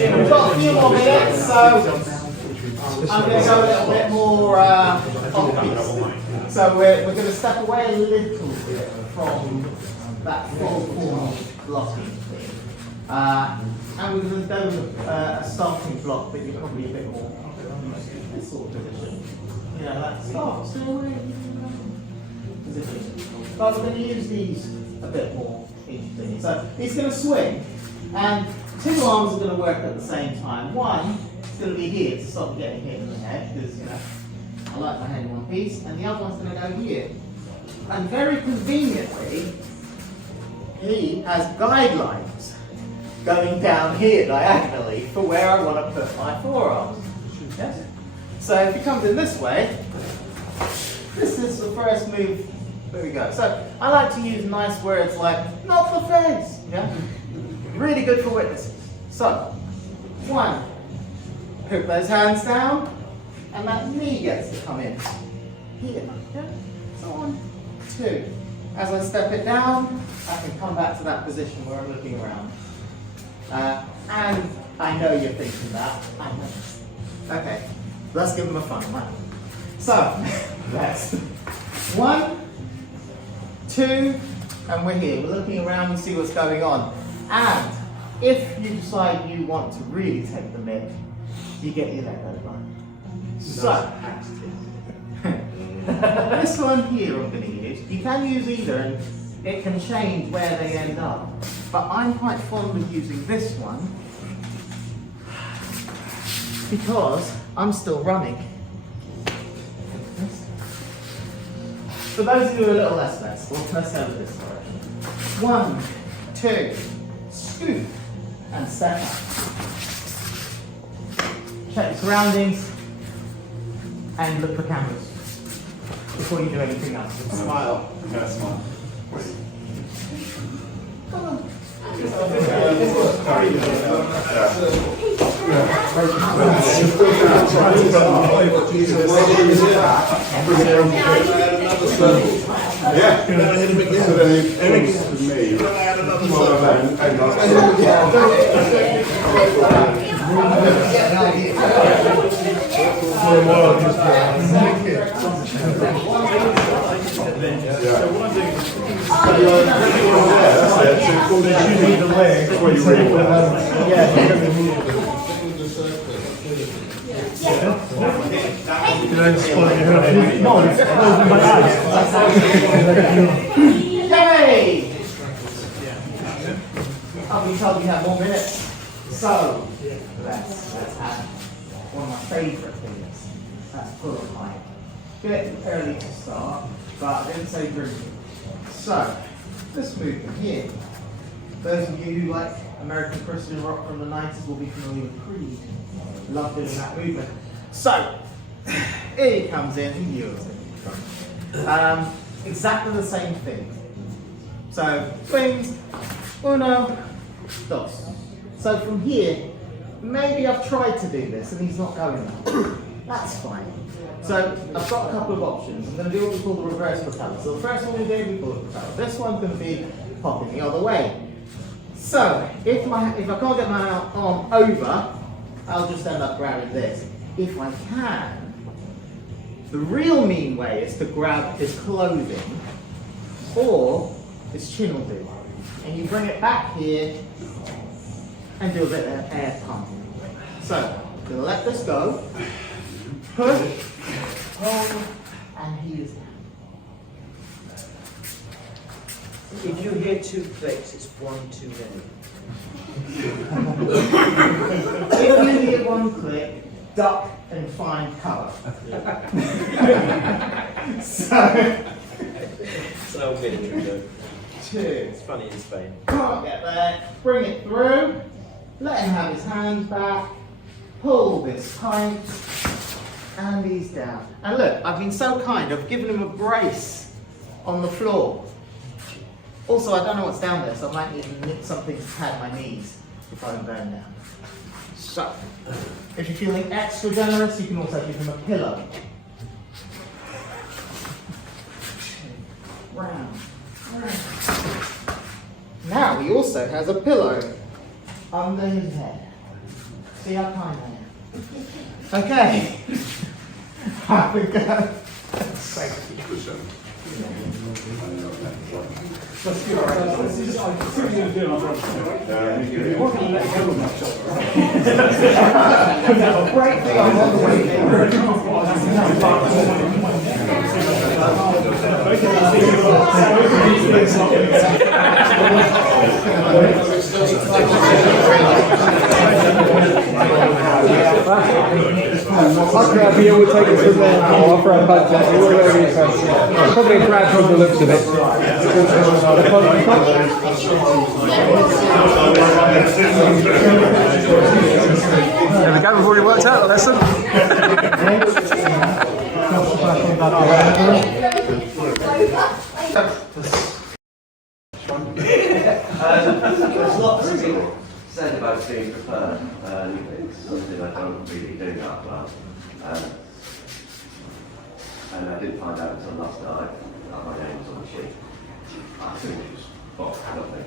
We've got a few more minutes, so I'm going to go a little bit more off-piste. So we're going to step away a little bit from that full form blocking thing. And we're going to go with a starting block that you're probably a bit more this sort of position. You know, like start, stay away. Position. But we're going to use these a bit more interestingly. So he's going to swing, and two arms are going to work at the same time. One is going to be here to stop getting hit in the head, because you know I like my head in one piece, and the other one's going to go here. And very conveniently, he has guidelines going down here diagonally for where I want to put my forearms. Yes? So if he comes in this way, this is the first move. There we go. So I like to use nice words like "not the face." Yeah, really good for witnesses. So 1, hook those hands down, and that knee gets to come in here. Yeah. So 1, 2. As I step it down, I can come back to that position where I'm looking around. And I know you're thinking that. I know. Okay, let's give them a fun one. So, let's 1, 2, and we're here. We're looking around and see what's going on. And if you decide you want to really take the mick, you get your leg over. So, this one here I'm going to use. You can use either, and it can change where they end up. But I'm quite fond of using this one because I'm still running. For those of you who are a little less flexible, let's go with this direction. 1, 2, scoop, and step up. Check the surroundings, and look for cameras before you do anything else. Smile. Yeah, smile. Come on. Yeah. So then Eric's with me. Hey! I've been told you have more minutes. So, let's have one of my favourite things. That's pull up hike. Bit early to start, but I didn't say drinking. So, this movement here. Those of you who like American Christian rock from the 90s will be familiar with Creed. Love doing that movement. So, here he comes in, he yields it. Exactly the same thing. So, swings, uno, dos. So from here, maybe I've tried to do this and he's not going there. That's fine. So I've got a couple of options. I'm going to do what we call the reverse propeller. So the first one we do, we call it propeller. This one's going to be popping the other way. So if I can't get my arm over, I'll just end up grabbing this. If I can, the real mean way is to grab his clothing or his chin will do. And you bring it back here and do a bit of air pump. So, I'm going to let this go, push, hold, and he is down. If you hear 2 clicks, it's 1 too many. If you hear 1 click, duck and find cover. So military though. 2. It's funny in Spain. Can't get there, bring it through, let him have his hands back, pull this tight, and he's down. And look, I've been so kind, I've given him a brace on the floor. Also, I don't know what's down there, so I might need to nip something to pad my knees if I'm going down. So, if you're feeling extra generous, you can also give him a pillow. Round. Now he also has a pillow under his head. See how kind I am? Okay. Have a go. Great thing I'm on the He would take us from there after I punch it. Probably a grab from the looks of it. There we go, we've already worked out the lesson. There's lots of people said about being preferred. It's something I don't really do that well. And I didn't find out until last night that my name was on the sheet. I think it was Bob, nothing.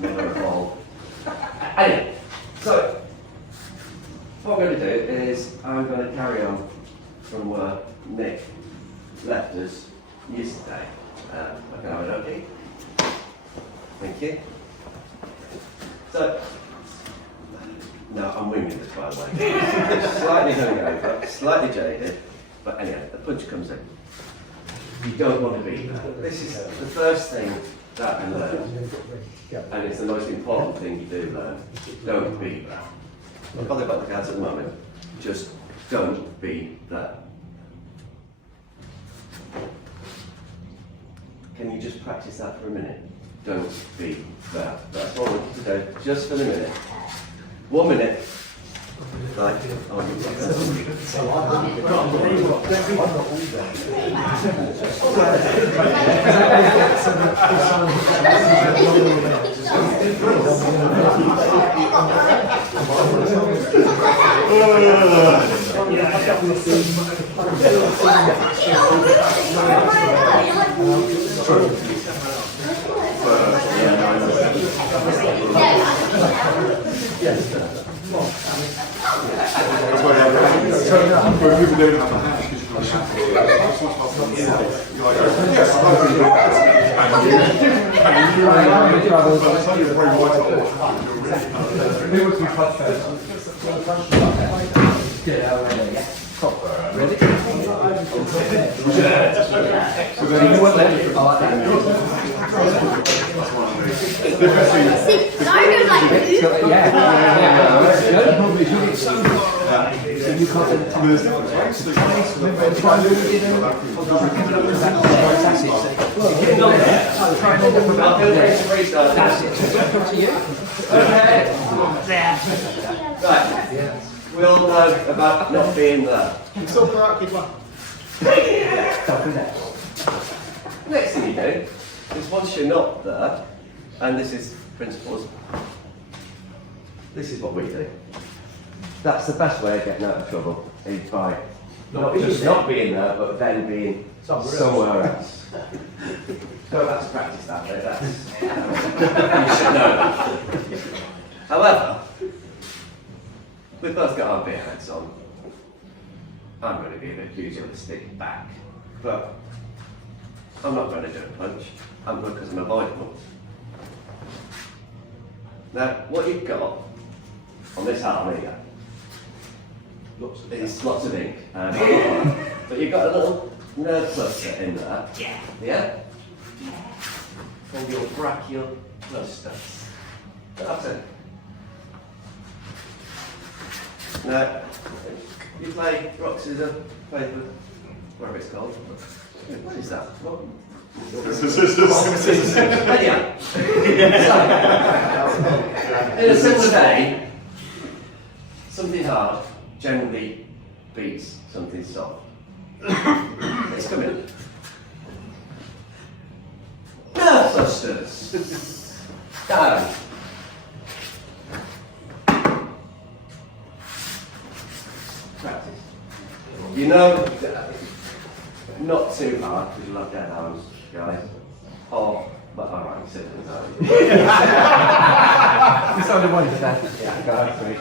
Never evolved. Anyway, so what I'm going to do is I'm going to carry on from where Nick left us yesterday. Okay. Thank you. So, no, I'm winging this by the way. Slightly hungover, slightly jaded, but anyway, the punch comes in. You don't want to be there. This is the first thing that I learned, and it's the most important thing you do learn. Don't be there. I'm not bothered about the cards at the moment. Just don't be there. Can you just practice that for a minute? Don't be there. That's all I want you to do, just for a minute. 1 minute. Right. Right. We all know about not being there. So far, keep on. Next thing you do is once you're not there, and this is principles, this is what we do. That's the best way of getting out of trouble, is by not just not being there, but then being somewhere else. Go back to practice that bit, that's, you should know that. However, we've both got our beer hats on. I'm going to be a bit pugilistic back, but I'm not going to do a punch. I'm going because I'm avoidable. Now, what you've got on this arm here is lots of ink, but you've got a little nerve cluster in there. Yeah? Called your brachial cluster. That's it. Now, you play rock, scissors, paper, whatever it's called. What is that? What? Anyhow. So, in a similar day, something hard generally beats something soft. It's coming. Nerve clusters. Down. Practice. You know, not too hard because you'll have dead arms, guys. Or, but alright, sit in You sounded one to that. Yeah, go ahead.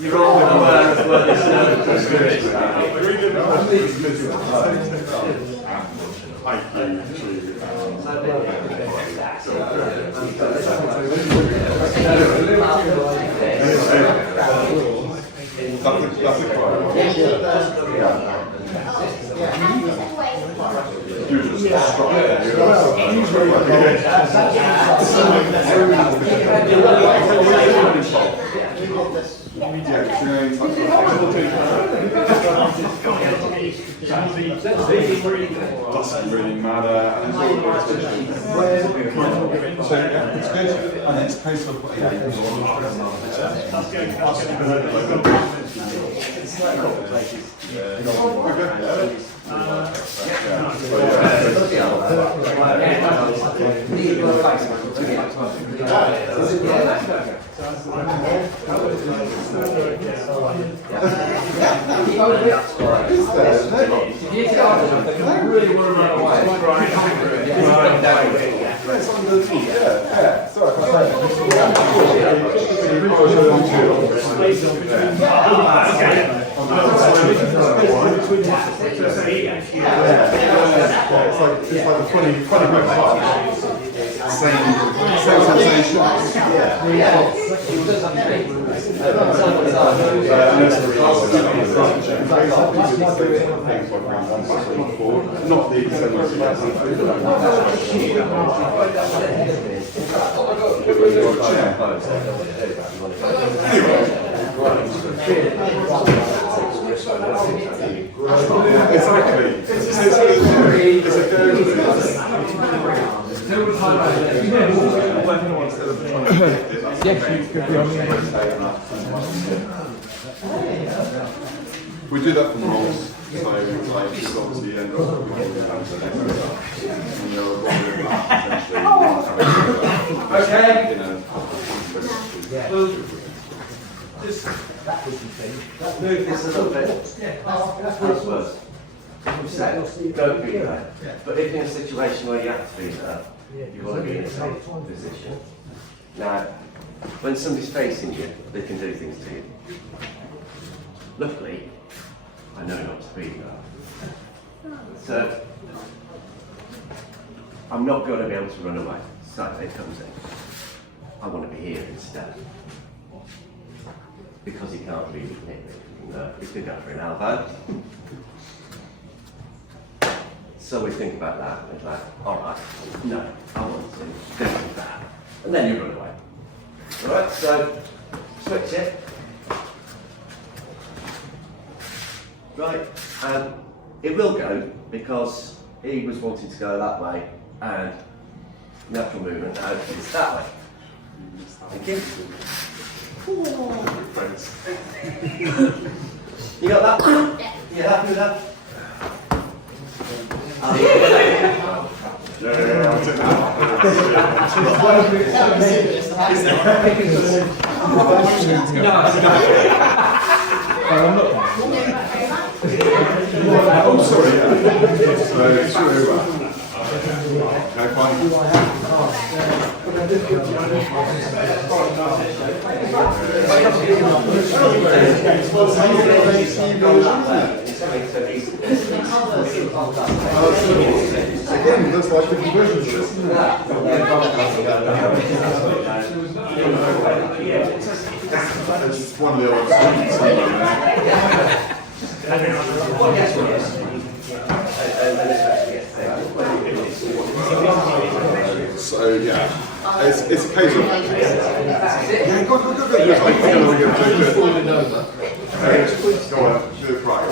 You're all aware of where this nerve cluster is. Doesn't really matter, and it's all about attention. So yeah, it's good, and it's a case of it's like a funny same sensation. Not the extent exactly. It's a we do that for the roles, so like it's obviously the end of the Okay. Just move this a little bit. We've said, don't be there. But if in a situation where you have to be there, you want to be in a safe position. Now, when somebody's facing you, they can do things to you. Luckily, I know not to be there. So, I'm not going to be able to run away. Saturday comes in. I want to be here instead. Because he can't really hit me. He could go for an elbow. So we think about that, and it's like, alright, no, I want to do that. and then you run away. Alright, so switch it. Right, it will go because he was wanting to go that way and natural movement out is that way. Thank you. You got that? You happy with that? Oh, sorry. It's true. Okay, fine. Again, that's like the conversion. It's one of the old so yeah, it's a case of yeah, go. It's like we're going to do it. Go on, do it right.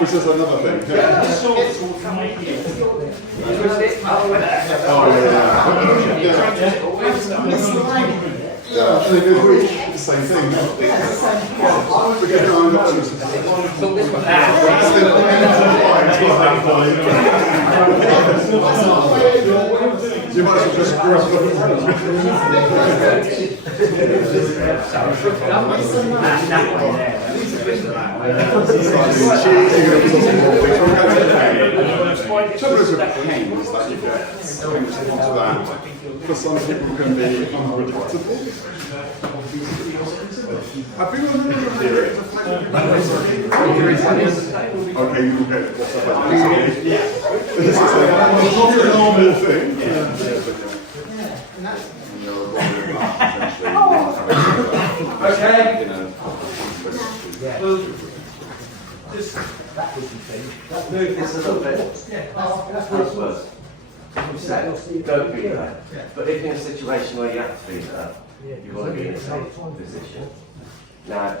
Which is another thing. Yeah, and they go the same thing. You might as well just grab for some people can be unpredictable. I think I'm going to okay, you can get what's up. This is not a normal thing. Okay. Well, just move this a little bit. Don't be there. But if in a situation where you have to be there, you want to be in a safe position. Now,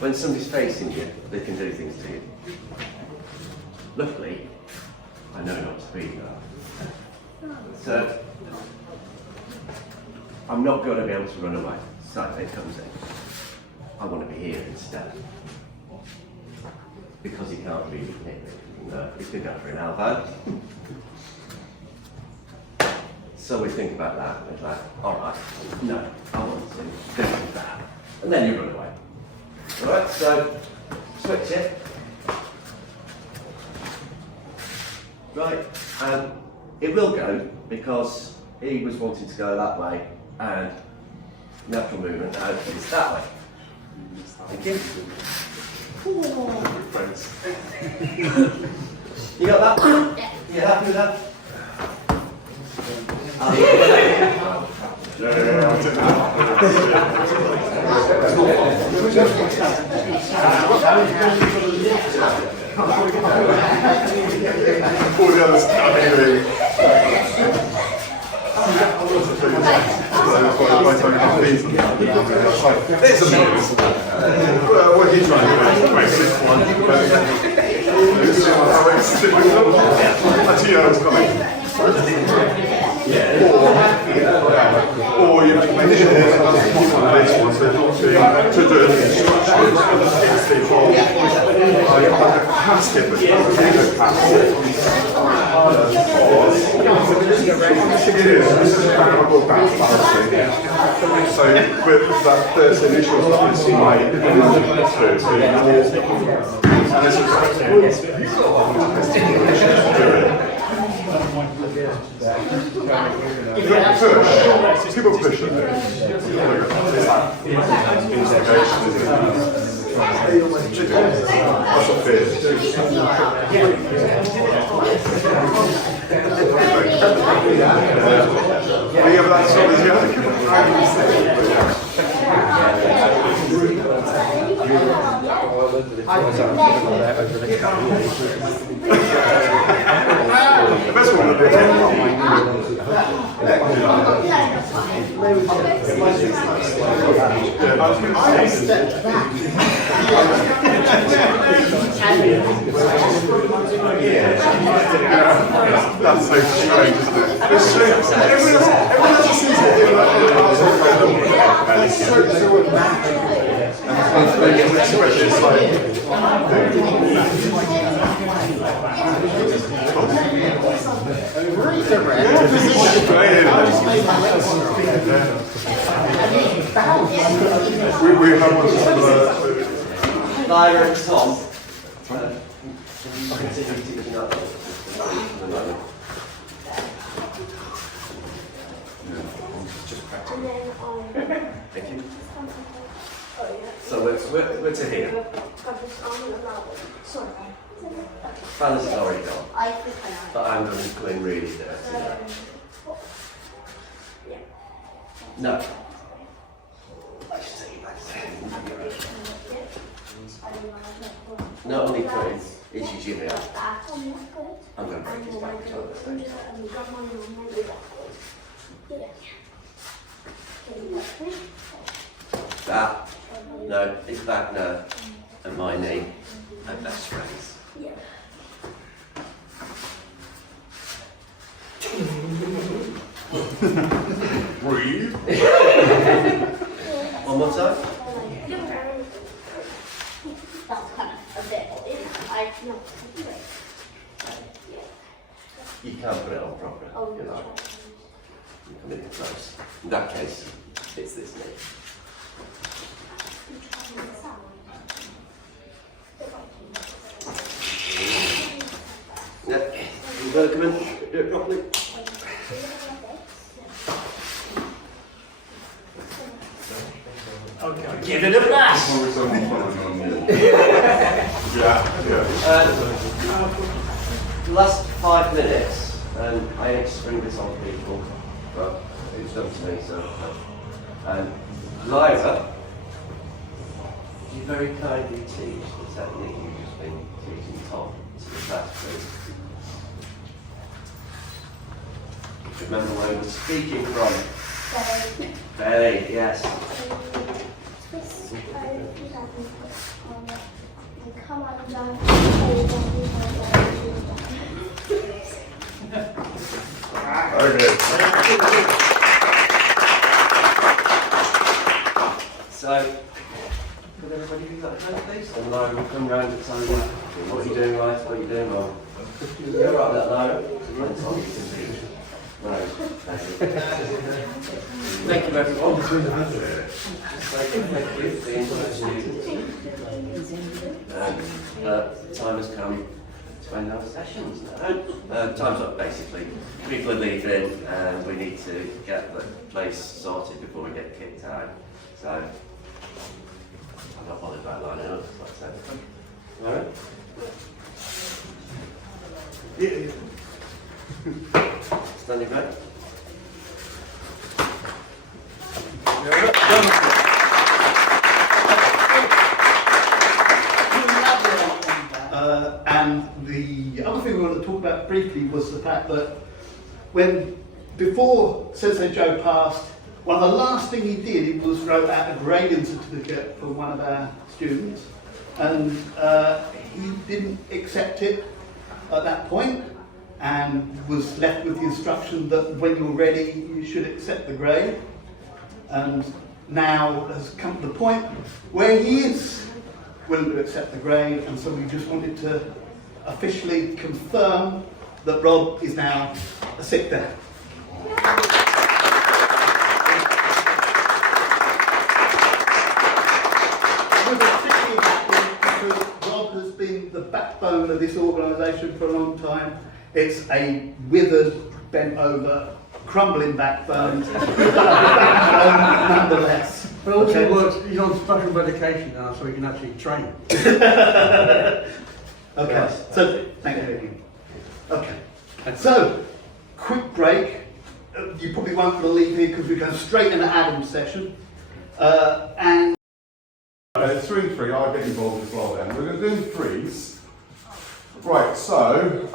when somebody's facing you, they can do things to you. Luckily, I know not to be there. So, I'm not going to be able to run away. So it comes in. I want to be here instead. Because he can't really hit me. He could go for an elbow. So we think about that, and it's like, alright, no, I want to do that. And then you run away. Alright, so switch it. Right, it will go because he was wanting to go that way and natural movement out is that way. Thank you. You got that? You happy with that? All the others anyway. There's a minute. What are you trying to do? Wait, this one. Actually, I was coming. Or you have to make sure that this one, so not to do the instructions, it's before. passive, but it's not It is. This is about balancing. So with that first initial stuff, it's like and this is people push it. That's what fear is. Yeah, but that's sort of the best one would be that's so strange, isn't it? It's so, everyone else sees it in like it's so it's like we have one Lyra and Tom. Thank you. So we're to here. Fans is already gone. But I'm going to go in really dirty. No. Not only clean, it's your Jimmy. I'm going to break his back to the stage. That, no, it's back now, and my knee, and best friends. breathe. One more time. That's kind of a bit odd. You can't put it on properly. You know. You come in close. In that case, it's this knee. Yeah, you've got to come in, do it properly. Okay, give it a blast! Last 5 minutes, and I hate to spring this on people, but it's done to me, so. Lyra, you very kindly teach the technique you've just been teaching Tom to the class, please. Remember where we're speaking from? Belly, yes. Twist and come undone. Okay. So, could everybody do that again, please? And Lyra will come round and tell you what you're doing right, what you're doing wrong. You're right, that Lyra. Right. Thank you, everyone. Thank you for being time has come to end our sessions now. Time's up, basically. People are leaving, and we need to get the place sorted before we get kicked out. So, I'm not bothered about lining up, like I said. Alright? Yeah. Standing back. And the other thing we want to talk about briefly was the fact that before Sensei Joe passed, one of the last thing he did, he was wrote out a grading certificate for one of our students, and he didn't accept it at that point, and was left with the instruction that when you're ready, you should accept the grade. And now has come to the point where he is willing to accept the grade, and so we just wanted to officially confirm that Rob is now a sick day. We're particularly happy because Rob has been the backbone of this organisation for a long time. It's a withered, bent over, crumbling backbone, nonetheless. But also works, he's on special medication now, so he can actually train. Okay, so thank you. Okay, so quick break. You probably won't believe here because we're going straight into Adam's session. And 3 and 3, I'll get involved as well then. We're going to do threes. Right, so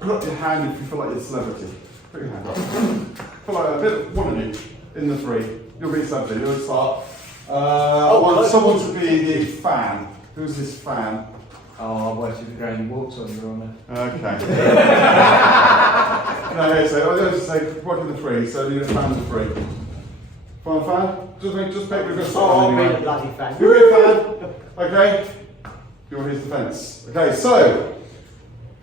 put up your hand if you feel like you're a celebrity. Put your hand up. Feel like a bit, one of you in the 3. You'll be something, you'll start. I want someone to be the fan. Who's this fan? Oh, I wanted to go and walk on you on Okay. No, so I was just say, work in the 3, so you're a fan of the 3. Fan? Just pick with a I'll be a bloody fan. You're a fan? Okay. You're his defence. Okay, so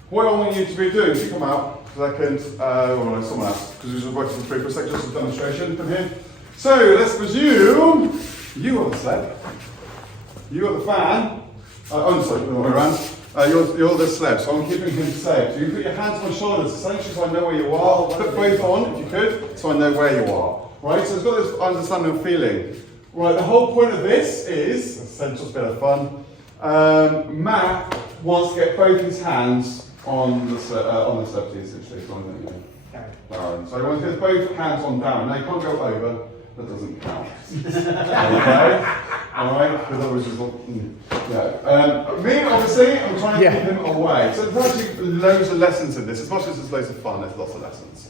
what I want you to be doing, if you come out for a second, or no, someone else, because we're just working the 3 for a second, just a demonstration from him. So let's presume you are the celeb, you are the fan. I'm sorry, the other way around. You're the celeb, so I'm keeping him safe. So you put your hands on my shoulders, essentially, so I know where you are. Put both on, if you could, so I know where you are. Right, so it's got this understanding of feeling. Right, the whole point of this is, essential bit of fun, Matt wants to get both his hands on the celebrity, essentially. Darren. So he wants to get both hands on Darren. Now you can't go over, that doesn't count. Okay? Alright? Because otherwise it's all, yeah. Me, obviously, I'm trying to keep him away. So there's actually loads of lessons in this. As much as there's loads of fun, there's lots of lessons.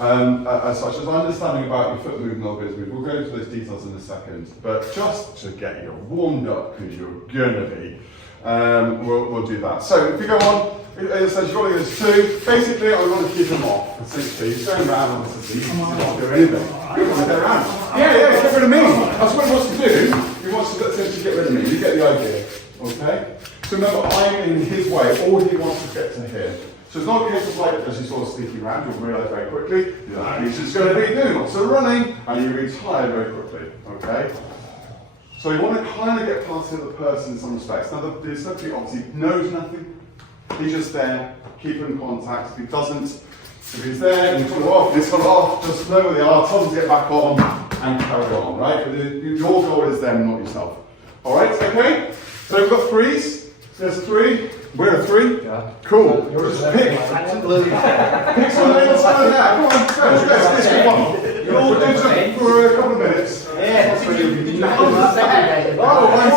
As such as understanding about your foot movement, elbows movement. We'll go into those details in a second. But just to get you warmed up, because you're gonna be, we'll do that. So if you go on, it says you've got to go to 2. Basically, I want to keep him off. Essentially, he's going around on this, he's not doing anything. He wants to go around. Yeah, get rid of me. That's what he wants to do. He wants to essentially get rid of me. You get the idea. Okay? So remember, I'm in his way. All he wants is to get to here. So it's not a case of like, as you saw sneaking around, you'll realise very quickly, he's just going to be doing lots of running, and you retire very quickly, okay? So you want to kind of get past the other person in some respects. Now the celebrity obviously knows nothing, he's just there, keep in contact. If he doesn't, if he's there, and he's gone off, just know where they are, tell them to get back on, and carry on, right? But your goal is them, not yourself. Alright, okay? So we've got 3s, there's a 3. We're a 3? Yeah. Cool. Just pick. Pick something inside of that. Come on, let's get one. You'll all do something for a couple of minutes. Yeah. Oh, one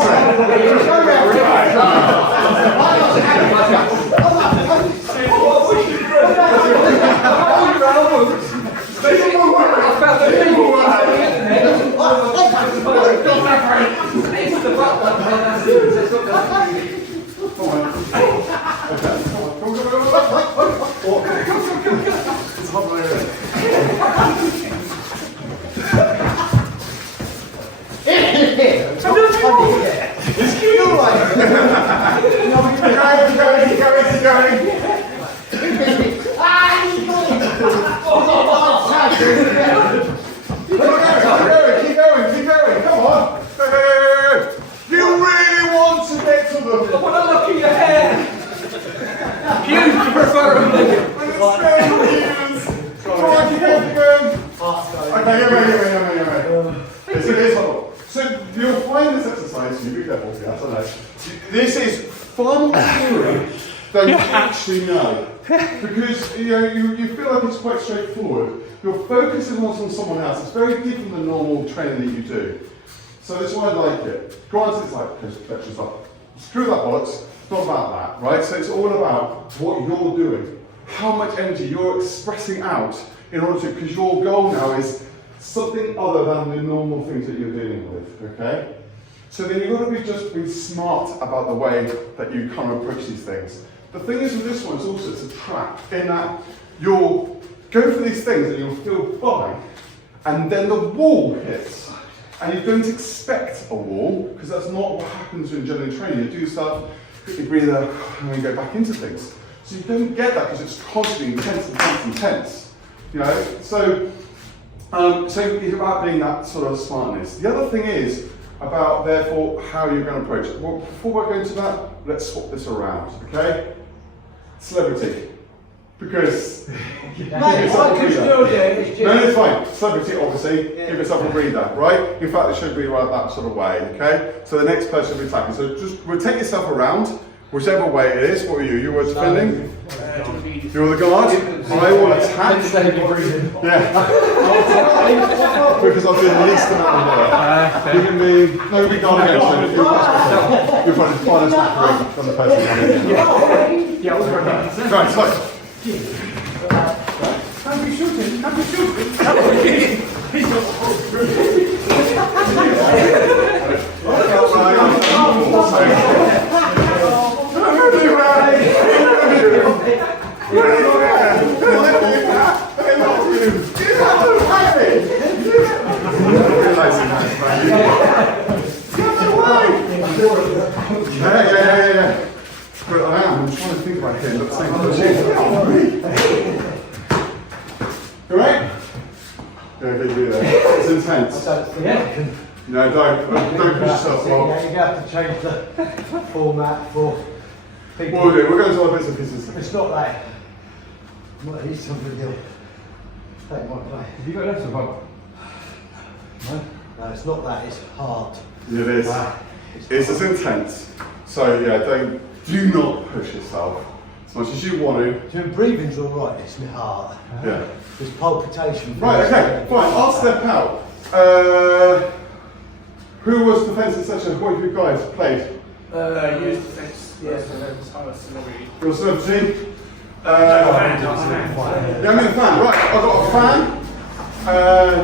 Keep going, come on. You really want to get to them. I want to look at your hair. Huge preferably. So you'll find this exercise, you be careful, yes, I know. This is far more theory than you actually know. Because you feel like it's quite straightforward. You're focusing on someone else. It's very different than the normal training that you do. So that's why I like it. Granted, it's like, let's just screw that bollocks. It's not about that, right? So it's all about what you're doing, how much energy you're expressing out in order to, because your goal now is something other than the normal things that you're dealing with, okay? So then you've got to be smart about the way that you kind of approach these things. The thing is with this one, it's also it's a trap in that you'll go for these things and you'll feel fine, and then the wall hits. And you don't expect a wall, because that's not what happens in general training. You do stuff, you breathe out, and then you go back into things. So you don't get that because it's constantly intense. You know, so it's about being that sort of smartness. The other thing is about, therefore, how you're going to approach it. Well, before I go into that, let's swap this around, okay? Celebrity. Because give yourself a breather. No, it's fine. Celebrity, obviously, give yourself a breather, right? In fact, it should be right that sort of way, okay? So the next person will be attacking. So just rotate yourself around, whichever way it is. What are you? You were defending? You're the guard? I will attack. Yeah. Because I'll do the least amount of work. You can be, no, we guard against them. You're trying to find attack from the person coming in. Yeah, right, so. Can't be shooting, can't be shooting. He's not Yeah. But I am. I'm trying to think about him, but the same time. You alright? Yeah, good to do that. It's intense. Yeah. No, don't push yourself. Well, You have to change the format for people. we'll do. We're going to all bits and pieces. It's not that. Well, he's something else. Take my play. Have you got left of one? No, it's not that. It's hard. It is. It's as intense. So yeah, do not push yourself as much as you want to. Doing breathing's all right. It's the heart. Yeah. There's palpitation. Right. Okay. Fine. I'll step out. Who was defensive section? What have you guys played? Use defense. Yes, celebrity. Your celebrity. Yeah, I'm in the fan. Right. I've got a fan.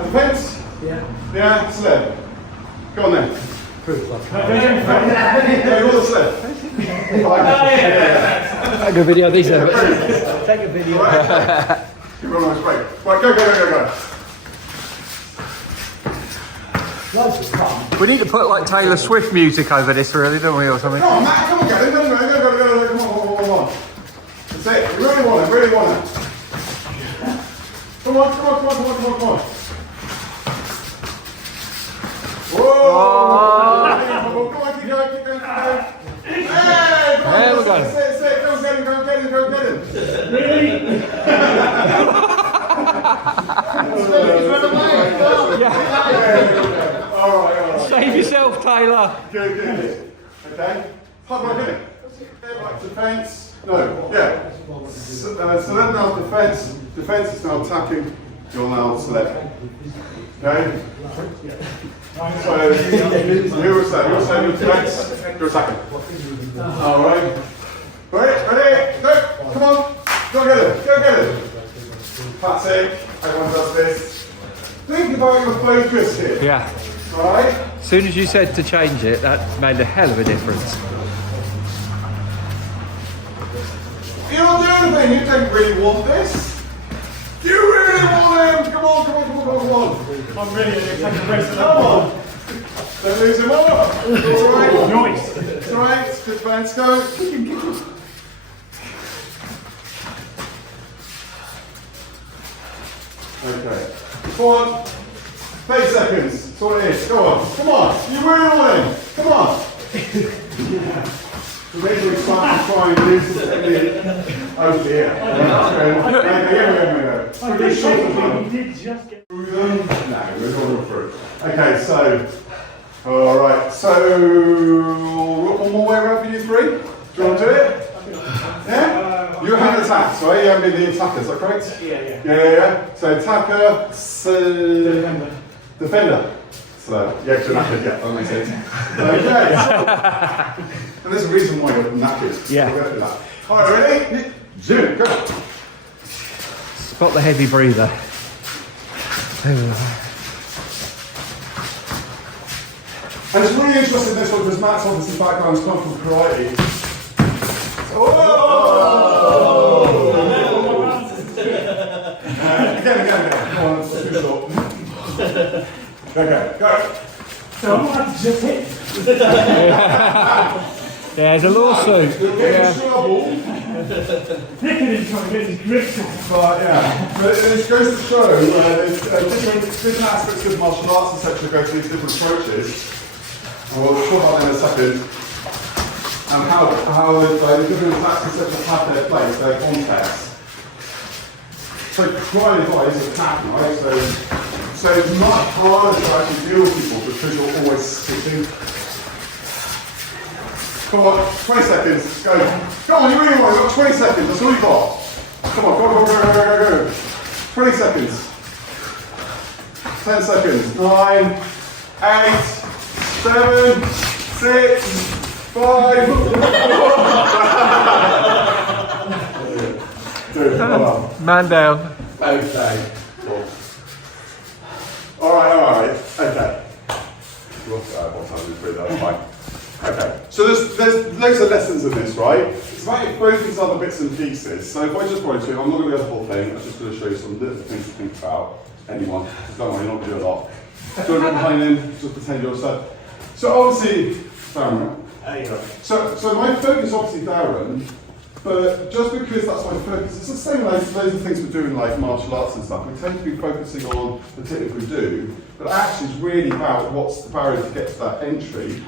Defense. Yeah. Yeah. Celeb. Go on then. Proof. Yeah, you're the celeb. Take a video of these. Take a video. Right. You're on nice break. Right. Go. Loads of fun. We need to put like Taylor Swift music over this, really, don't we, or something? Come on, Matt, come on, get it. Go. Come on. That's it. You really want it. Come on. Whoa! Come on, keep going. Hey! There we go. That's it. Go get him. Really? All right. Save yourself, Taylor. Good. Okay. Hard work, isn't it? Defense. No. Yeah. Celeb now defense. Defense is now attacking. You're now celeb. Okay. So you were saying defense. You're attacking. All right. Ready? Go. Come on. Go get it. That's it. Everyone does this. Think about your focus here. Yeah. Alright? As soon as you said to change it, that made a hell of a difference. You don't do anything, you don't really want this. You really want him! Come on. I'm ready to take a rest. Come on! Don't lose him up! Alright? Nice. It's alright, it's good fans, go. Kick him. Okay. Come on. 30 seconds. That's all it is. Go on. Come on. You really want him. Come on. Maybe we try and do something. Oh dear. He did just get. No, we're going through. Okay, so. Alright, so. One more way around for you three? Do you want to do it? Yeah? You haven't attacked, right? You haven't been the attacker, is that correct? Yeah. So attacker, defender. So you actually knackered, yeah, that makes sense. Okay. And there's a reason why you're knackered. Yeah. We'll go through that. Alright, ready? Zoom, go. Spot the heavy breather. And it's really interesting this one because Matt's obviously background's come from karate. Oh! Again. Come on, it's too short. Okay, go. So I'm not to just hit. There's a lawsuit. You'll get in trouble. Hicking him trying to get his grips on. But yeah, but it goes to show there's different aspects of martial arts, etc. go through different approaches. And we'll talk about that in a second. And how the different attacks, etc. have their place, their context. So try and advise attacking, right? So it's much harder to actually deal with people because you're always sitting. Come on, 20 seconds, go. Come on, you really want it, you've got 20 seconds, that's all you got. Come on, go. 20 seconds. 10 seconds. 9, 8, 7, 6, 5. Dude, hold on. Man down. Okay. Cool. Alright. Okay. What's happening? That's fine. Okay. So there's loads of lessons in this, right? It's about both these other bits and pieces. So if I just wanted to, I'm not going to go the whole thing, I'm just going to show you some little things to think about. Anyone. Don't worry, you're not doing a lot. Do it behind in, just pretend you're set. So obviously, Darren. There you go. So my focus obviously Darren, but just because that's my focus, it's the same as loads of things we do in like martial arts and stuff. We tend to be focusing on the technique we do, but actually it's really about what's the barrier to get to that entry.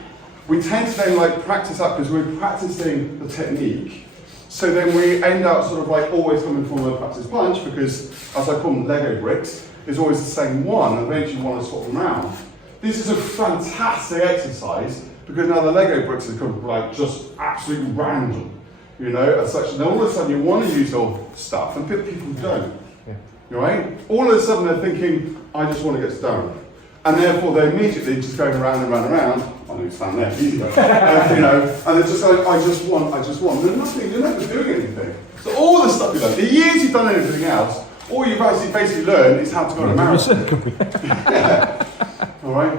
We tend to then like practice up because we're practicing the technique. So then we end up sort of like always coming from a practice punch because, as I call them, Lego bricks, is always the same one, and eventually you want to swap them around. This is a fantastic exercise because now the Lego bricks are kind of like just absolutely random, you know, as such. And then all of a sudden you want to use your stuff, and people don't. Yeah. Right? All of a sudden they're thinking, I just want to get done. And therefore they're immediately just going around and around. I know you stand there, easy though. You know, and they're just like, I just want. There's nothing, you're never doing anything. So all the stuff you've done, the years you've done anything else, all you've actually basically learned is how to go on a marathon. Yeah. Alright?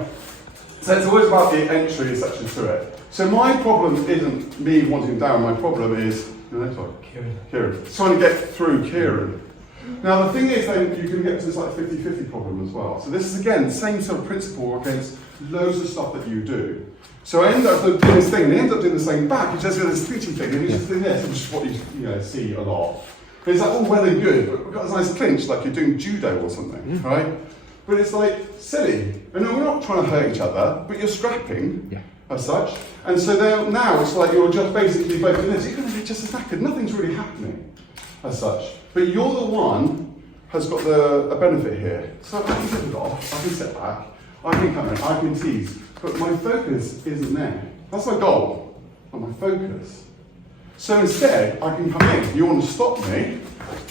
So it's always about the entry section to it. So my problem isn't me wanting down, my problem is, Kieran. It's trying to get through Kieran. Now the thing is then you can get to this like 50-50 problem as well. So this is again the same sort of principle against loads of stuff that you do. So I end up doing this thing, and they end up doing the same back, you just do this preaching thing, and you just do this, which is what you see a lot. But it's like, oh, well and good, but we've got this nice clinch, like you're doing judo or something, right? But it's like, silly. And no, we're not trying to hurt each other, but you're scrapping, as such. And so now it's like you're just basically both doing this, you're going to get just as knackered, nothing's really happening, as such. But you're the one has got a benefit here. So I can set it off, I can step back, I can come in, I can tease, but my focus isn't there. That's my goal, not my focus. So instead, I can come in, you want to stop me,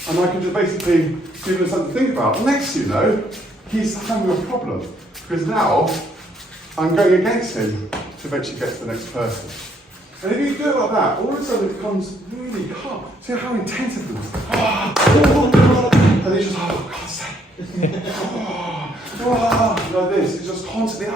and I can just basically give him something to think about. Next thing you know, he's having a problem, because now I'm going against him to eventually get to the next person. And if you do it like that, all of a sudden it becomes really hard. See how intense it is? And it's just, oh, God's sake. Like this, it's just constantly,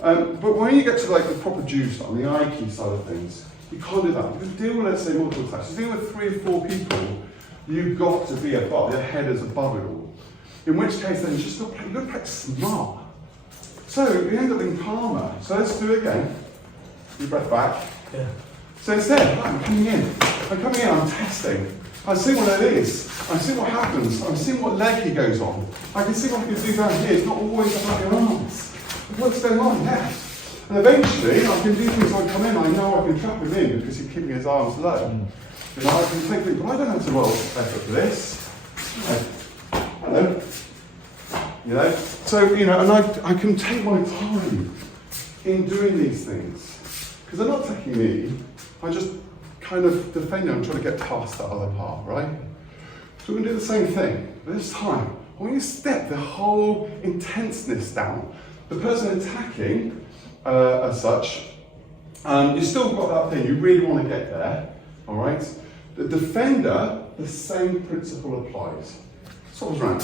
But when you get to like the proper juice on the Aiki side of things, you can't do that. You can deal with, let's say, multiple attacks. You deal with 3 or 4 people, you've got to be above, your head is above it all. In which case then, you've got to play smart. So you end up being calmer. So let's do it again. Deep breath back. Yeah. So instead, I'm coming in, I'm testing. I see what it is. I see what happens. I'm seeing what leg he goes on. I can see what I can do down here. It's not always about your arms. What's going on? Yeah. And eventually, I can do things like come in. I know I can trap him in because he's keeping his arms low. You know, I can take things, but I don't have to roll effort for this. Hello. You know. So you know, and I can take my time in doing these things because they're not attacking me. I just kind of defend them, trying to get past that other part, right? So we're going to do the same thing, but this time, I want you to step the whole intenseness down. The person attacking, as such, you've still got that thing, you really want to get there, all right? The defender, the same principle applies. Sort of round,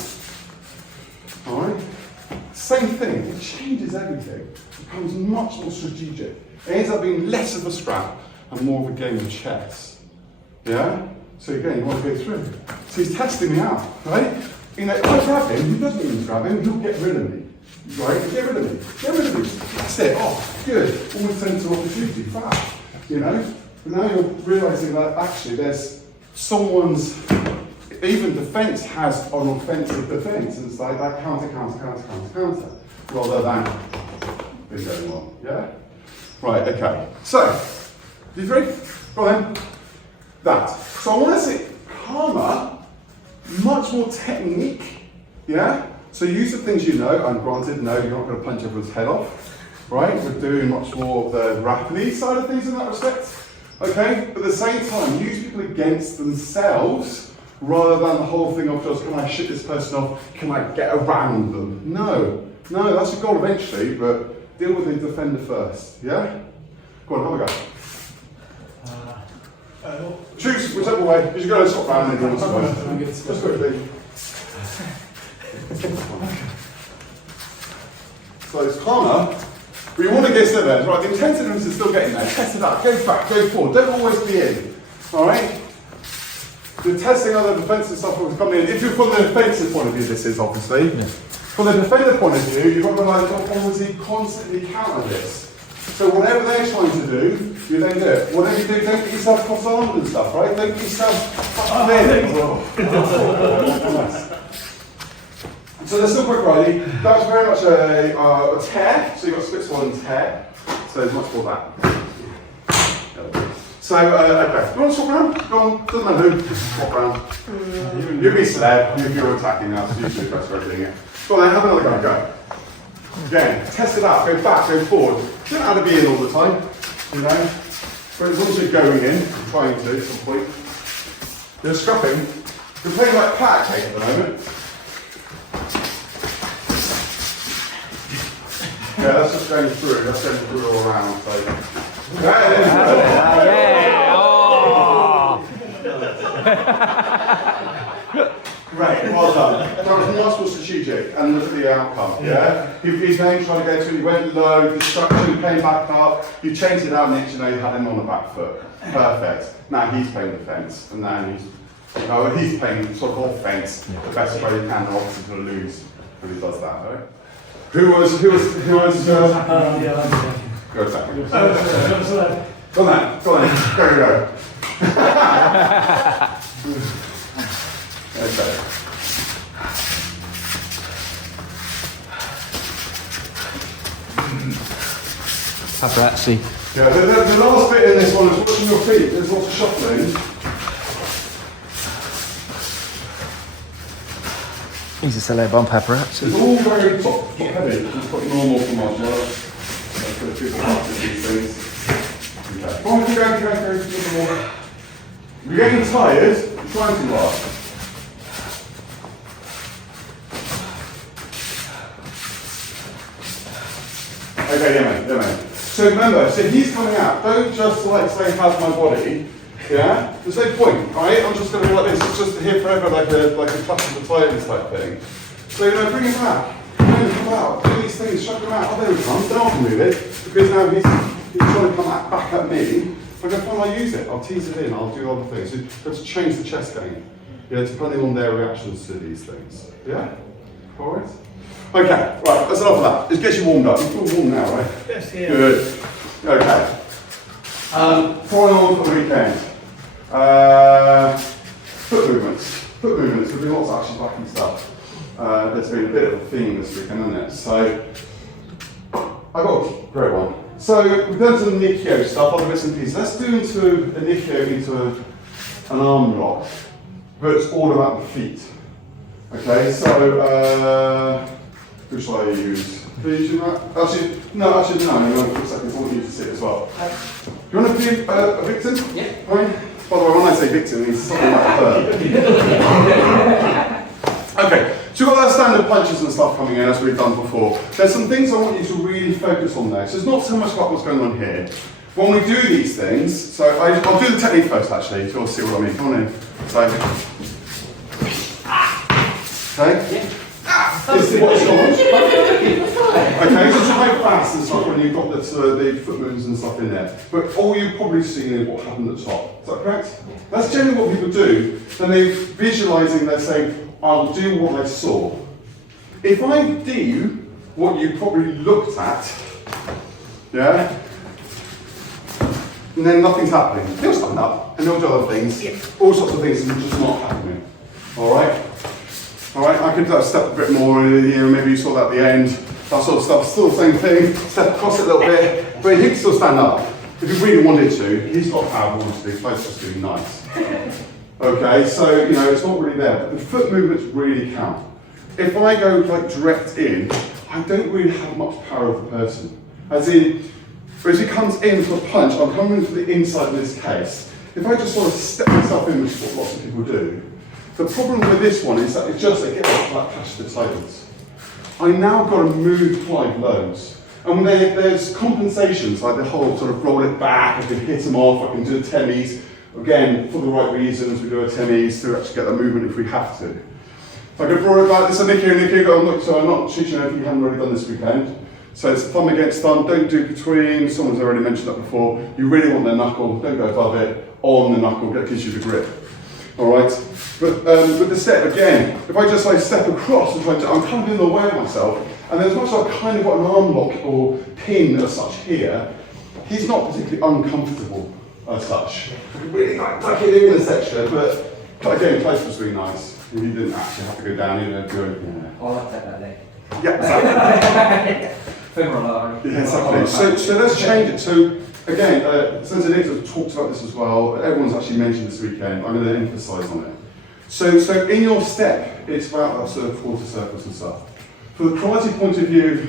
all right? Same thing, it changes everything. It becomes much more strategic. It ends up being less of a scrap and more of a game of chess. Yeah? So again, you want to go through. So he's testing me out, right? You know, if I grab him, he doesn't even grab him, he'll get rid of me. Right? Get rid of me. Get rid of me. That's it. Oh, good. Almost turned to opportunity. Fab. You know? But now you're realising that actually there's someone's, even defence has an offensive defence. And it's like that counter, rather than been going on. Yeah? Right, okay. So, you three? Go on then. That. So I want to say karma, much more technique. Yeah? So use the things you know, and granted, no, you're not going to punch everyone's head off, right? We're doing much more of the rapidly side of things in that respect, okay? But at the same time, use people against themselves rather than the whole thing of just, can I shit this person off? Can I get around them? No, that's your goal eventually, but deal with the defender first, yeah? Go on, have a go. Choose whichever way, because you're going to swap round and do it. Just quickly. So it's karma, but you want to get to there, right? The intentiveness is still getting there. Test it out, go back, go forward, don't always be in. Alright? You're testing other defensive stuff that was coming in. If you're from the defensive point of view, this is obviously. Yeah. From the defender point of view, you've got to realize that obviously constantly counter this. So whatever they're trying to do, you then do it. Whatever you do, don't get yourself cross-armed and stuff, right? Don't get yourself up there. So there's still quick riding. That was very much a tear, so you've got split swallow and tear. So there's much more of that. So, okay. You want to swap around? Go on, doesn't matter who, just swap around. You'll be celeb if you're attacking now, so usually that's where doing it. Go on then, have another go. Again, test it out, go back, go forward. You don't have to be in all the time, you know. But as long as you're going in, trying to at some point. You're scrapping. You're playing like pat cake at the moment. Yeah, that's just going through. That's going through all around. So. Yeah. Oh. Great, well done. That was much more strategic and look at the outcome. Yeah? His name trying to go to, he went low, destruction, came back up, you changed it out next, you know, you had him on the back foot. Perfect. Now he's playing defence, and now he's playing sort of offence the best way he can, obviously to lose when he does that, right? Who was go attack. Go on, go. Okay. Paparazzi. Yeah, the last bit in this one is watching your feet. There's lots of shuffling. He's a celeb on paparazzi. It's all very top heavy. It's quite normal for martial arts. For the people who do these things. Okay. Go on, go. You're getting tired. You're trying too hard. Okay, yeah mate. So remember, so he's coming out, don't just like say, how's my body? Yeah? There's no point, right? I'm just going to be like this, it's just here forever like a clutch of the titans type thing. So, you know, bring him back. Come out, do these things, chuck him out. Oh, there he comes, then I can move it. Because now he's trying to come back at me. I go, fine, I'll use it. I'll tease it in, I'll do other things. So you have to change the chess game. Yeah, depending on their reactions to these things. Yeah? Alright? Okay, right, that's enough of that. Just get you warmed up. You're all warm now, right? Yes, yeah. Good. Okay. Following on for the weekend. Foot movements. Foot movements. We've been lots of action backing stuff. There's been a bit of a theme this weekend, hasn't it? So, I got a great one. So, we've done some Nikio stuff, other bits and pieces. Let's do into a Nikio into an arm lock, but it's all about the feet. Okay, so, who shall I use? Do you do that? Actually, no, hang on for a second, I want you to sit as well. Do you want to be a victim? Yeah. Right? By the way, when I say victim, it means something like hurt. Okay, so you've got that standard punches and stuff coming in as we've done before. There's some things I want you to really focus on there. So it's not so much about what's going on here. When we do these things, so I'll do the technique first actually, if you'll see what I mean. Come on in. So, okay? Yeah. This is what's going on. Okay, so try fast and stuff when you've got the foot movements and stuff in there. But all you've probably seen is what happened at the top. Is that correct? That's generally what people do. Then they're visualising, they're saying, I'll do what I saw. If I do what you probably looked at, yeah, and then nothing's happening. He'll stand up and he'll do other things, all sorts of things that are just not happening. Alright? Alright, I could step a bit more, maybe you saw that at the end, that sort of stuff, still the same thing, step across it a little bit, but he can still stand up. If he really wanted to, he's got power to do, but it's just really nice. Okay, so, it's not really there, but the foot movements really count. If I go like direct in, I don't really have much power of the person. As in, as he comes in for a punch, I'm coming from the inside in this case. If I just sort of step myself in, which is what lots of people do, the problem with this one is that it's just again like clash of the titans. I now got to move Clive loads. And there's compensations, like the whole sort of roll it back, I can hit him off, I can do a Temis. Again, for the right reasons, we do a Temis to actually get the movement if we have to. If I could draw it back, this is Nicky, look, so I'm not teaching anything you haven't already done this weekend. So it's thumb against thumb, don't do between, someone's already mentioned that before. You really want the knuckle, don't go above it, on the knuckle, that gives you the grip. Alright? But with the step, again, if I just like step across, I'm kind of in the way of myself, and as much as I've kind of got an arm lock or pin as such here, he's not particularly uncomfortable as such. I really like it in a section, but again, place was really nice. He didn't actually have to go down in and do anything. I'll take that leg. Yeah, exactly. Femoral artery. Yeah, exactly. So let's change it. So again, since Anita talked about this as well, everyone's actually mentioned this weekend, I'm going to emphasise on it. So in your step, it's about that sort of quarter circles and stuff. From the karate point of view,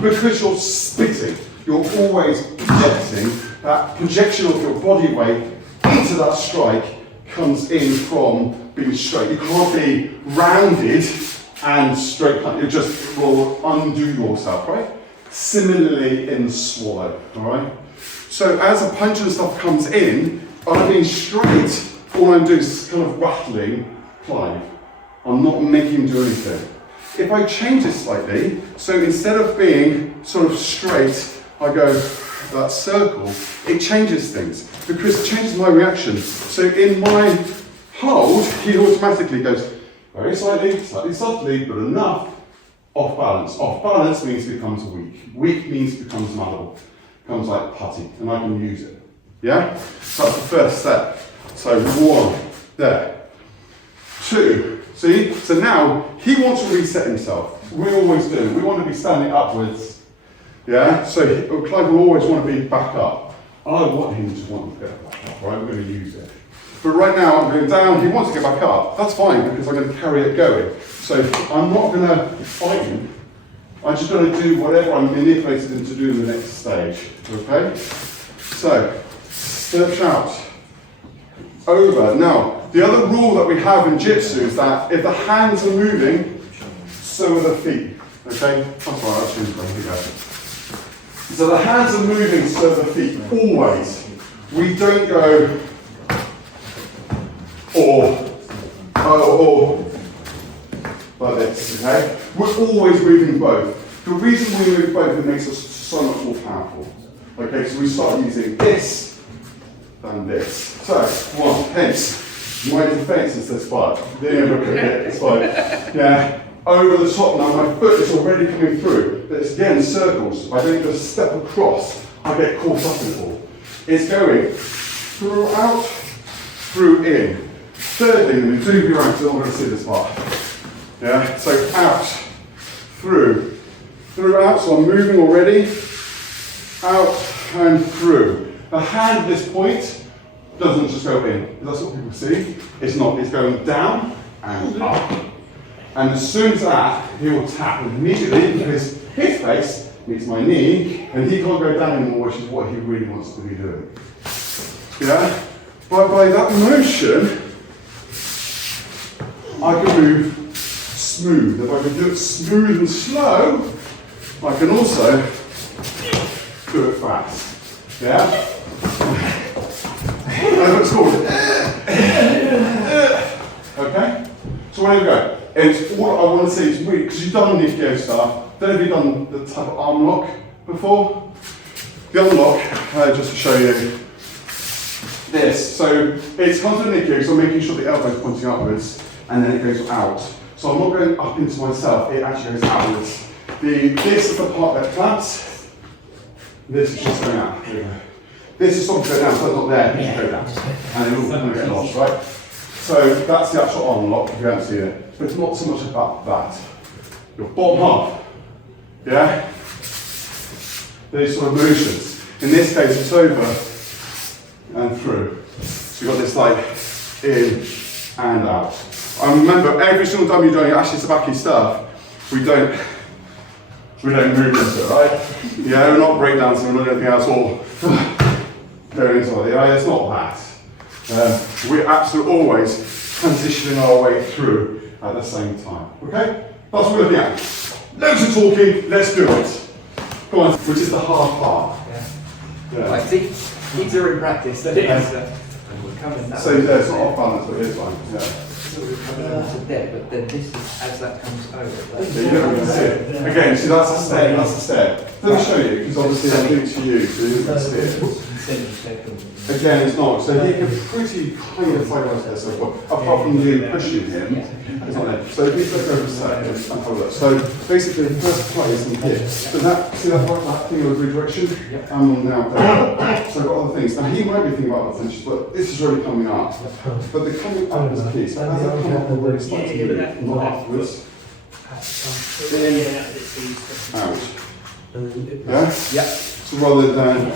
because you're spitting, you're always projecting. That projection of your body weight into that strike comes in from being straight. You can't be rounded and straight. You just will undo yourself, right? Similarly in the swallow, all right? So as a punch and stuff comes in, I'm being straight. All I'm doing is kind of rattling Clive. I'm not making him do anything. If I change it slightly, so instead of being sort of straight, I go that circle, it changes things because it changes my reaction. So in my hold, he automatically goes very slightly, slightly softly, but enough, off balance. Off balance means it becomes weak. Weak means it becomes malleable. Becomes like putty, and I can use it. Yeah? So that's the first step. So 1, there. 2, see? So now, he wants to reset himself. We always do. We want to be standing upwards. Yeah? So Clive will always want to be back up. I want him to want to get back up, right? We're going to use it. But right now, I'm going down, he wants to get back up. That's fine, because I'm going to carry it going. So I'm not going to fight him. I'm just going to do whatever I'm manipulated him to do in the next stage. Okay? So, step out. Over. Now, the other rule that we have in Jitsu is that if the hands are moving, so are the feet. Okay? That's right, I'll change that. Here we go. So the hands are moving, so are the feet. Always. We don't go or like this, okay? We're always moving both. The reason we move both, it makes us so much more powerful. Okay, so we start using this and this. So, hence, my defense is this part. It's like, yeah, over the top now, my foot is already coming through. But it's again circles. I don't just step across, I get caught up in it all. It's going throughout, through in. Thirdly, we do be right, so I'm going to see this part. Yeah, so out, through, throughout, so I'm moving already, out and through. The hand at this point doesn't just go in. That's what people see. It's not, it's going down and up. And as soon as that, he will tap immediately because his face meets my knee and he can't go down anymore, which is what he really wants to be doing. Yeah? But by that motion, I can move smooth. If I can do it smooth and slow, I can also do it fast. Yeah? That's what it's called. Okay? So where do we go? And what I want to see is really, because you've done the Nikio stuff, then have you done the type of arm lock before? The unlock, just to show you this. So it's constantly Nikio, so I'm making sure the elbow is pointing upwards, and then it goes out. So I'm not going up into myself, it actually goes outwards. This is the part that clamps. This is just going out. There we go. This is something going down, so it's not there, it should go down. And it will kind of get lost, right? So that's the actual arm lock, if you haven't seen it. But it's not so much about that. Your bottom half, yeah? These sort of motions. In this case, it's over and through. So you've got this like in and out. And remember, every single time you're doing your Ashley Sabaki stuff, we don't move into it, right? Yeah, we're not breakdancing, we're not doing anything else, or going into it. Yeah, it's not that. We're absolutely always transitioning our way through at the same time. Okay? That's what we're looking at. Loads of talking, let's do it. Come on, which is the hard part. Yeah. Like, easier in practice than it is. So it's not off balance, but it is fine. Yeah. There, but then this is as that comes over. Yeah, you don't really see it. Again, see that's the step, that's the step. Let me show you, because obviously I'm doing it to you, so you don't see it. Again, it's not. So he can pretty kind of fight out there so far, apart from you pushing him. It's not there. So if we look over a second and have a look. So basically the first play is in here. So that, see that thing of redirection? I'm on now there. So I've got other things. Now he might be thinking about other things, but this is really coming up. But the coming up is the key. So as I come up, we're really starting to move, not afterwards. In, out. Yeah? Yeah. So rather than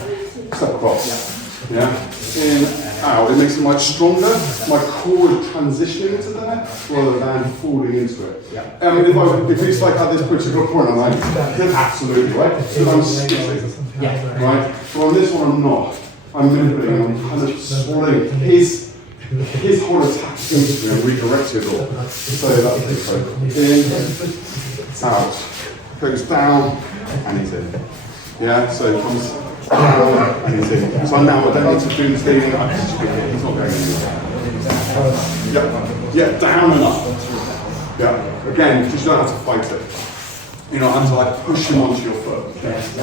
step across. Yeah, in, out. It makes it much stronger. My core is transitioning into there rather than falling into it. Yeah. I mean, if it's like at this particular point, I'm like, absolutely, right? So I'm skipping. Yeah. Right? So on this one, I'm not. I'm manipulating. I'm kind of swallowing his whole attack into me and redirecting it all. So that's it. So in, out. Goes down, and he's in. Yeah. So it comes. And he's in. So now I don't need to do this thing, I just pick it, he's not going anywhere. Yeah, down and up. Yeah, again, because you don't have to fight it. You know, I have to like push him onto your foot. That's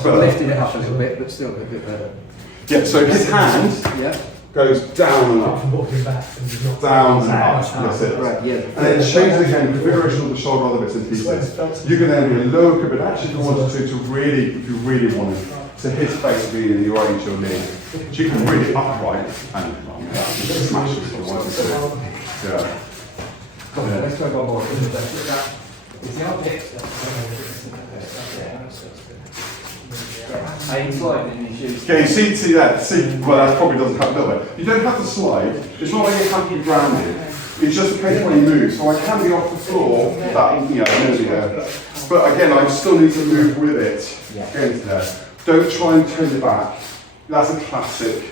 better. Lifting it up a little bit, but still a bit better. Yeah, so his hand goes down and up. Down and up. That's it. Right, yeah. And then it changes again, configuration of the shoulder, other bits and pieces. You can then do a lower grip, but actually if you wanted to really, if you really wanted to hit face being in the right into your knee, so you can really upright and smash it if you wanted to. Yeah. Let's go one more. Is the armpit? Are you sliding in your shoes? Okay, see that? See, well, that probably doesn't happen that way. You don't have to slide. It's not like you have to be grounded. It's just a case when you move. So I can be off the floor, that, you know, nearly there. But again, I still need to move with it. Again, there. Don't try and turn it back. That's a classic.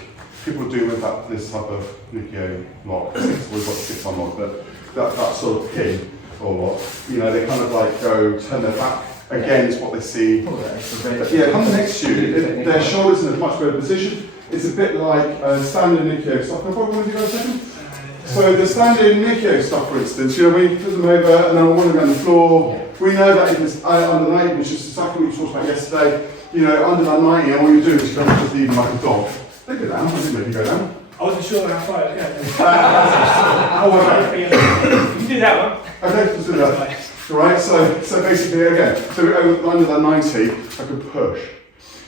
People do with that this type of Nikio lock. We've got 6 on lock, but that sort of pin or lock. You know, they kind of like go turn their back. Again, it's what they see. But yeah, come next to you. Their shoulders in a much better position. It's a bit like standard Nikio stuff. Can I want to do that a second? So the standard Nikio stuff, for instance, you know, when you put them over and then one of them on the floor, we know that if it's under 90, which is exactly what we talked about yesterday. You know, under that 90, all you do is you kind of just leave them like a dog. They go down. I didn't maybe go down. I wasn't sure how far it was Oh, okay. You can do that one. Okay, let's do that. Right, so basically again, so under that 90, I could push.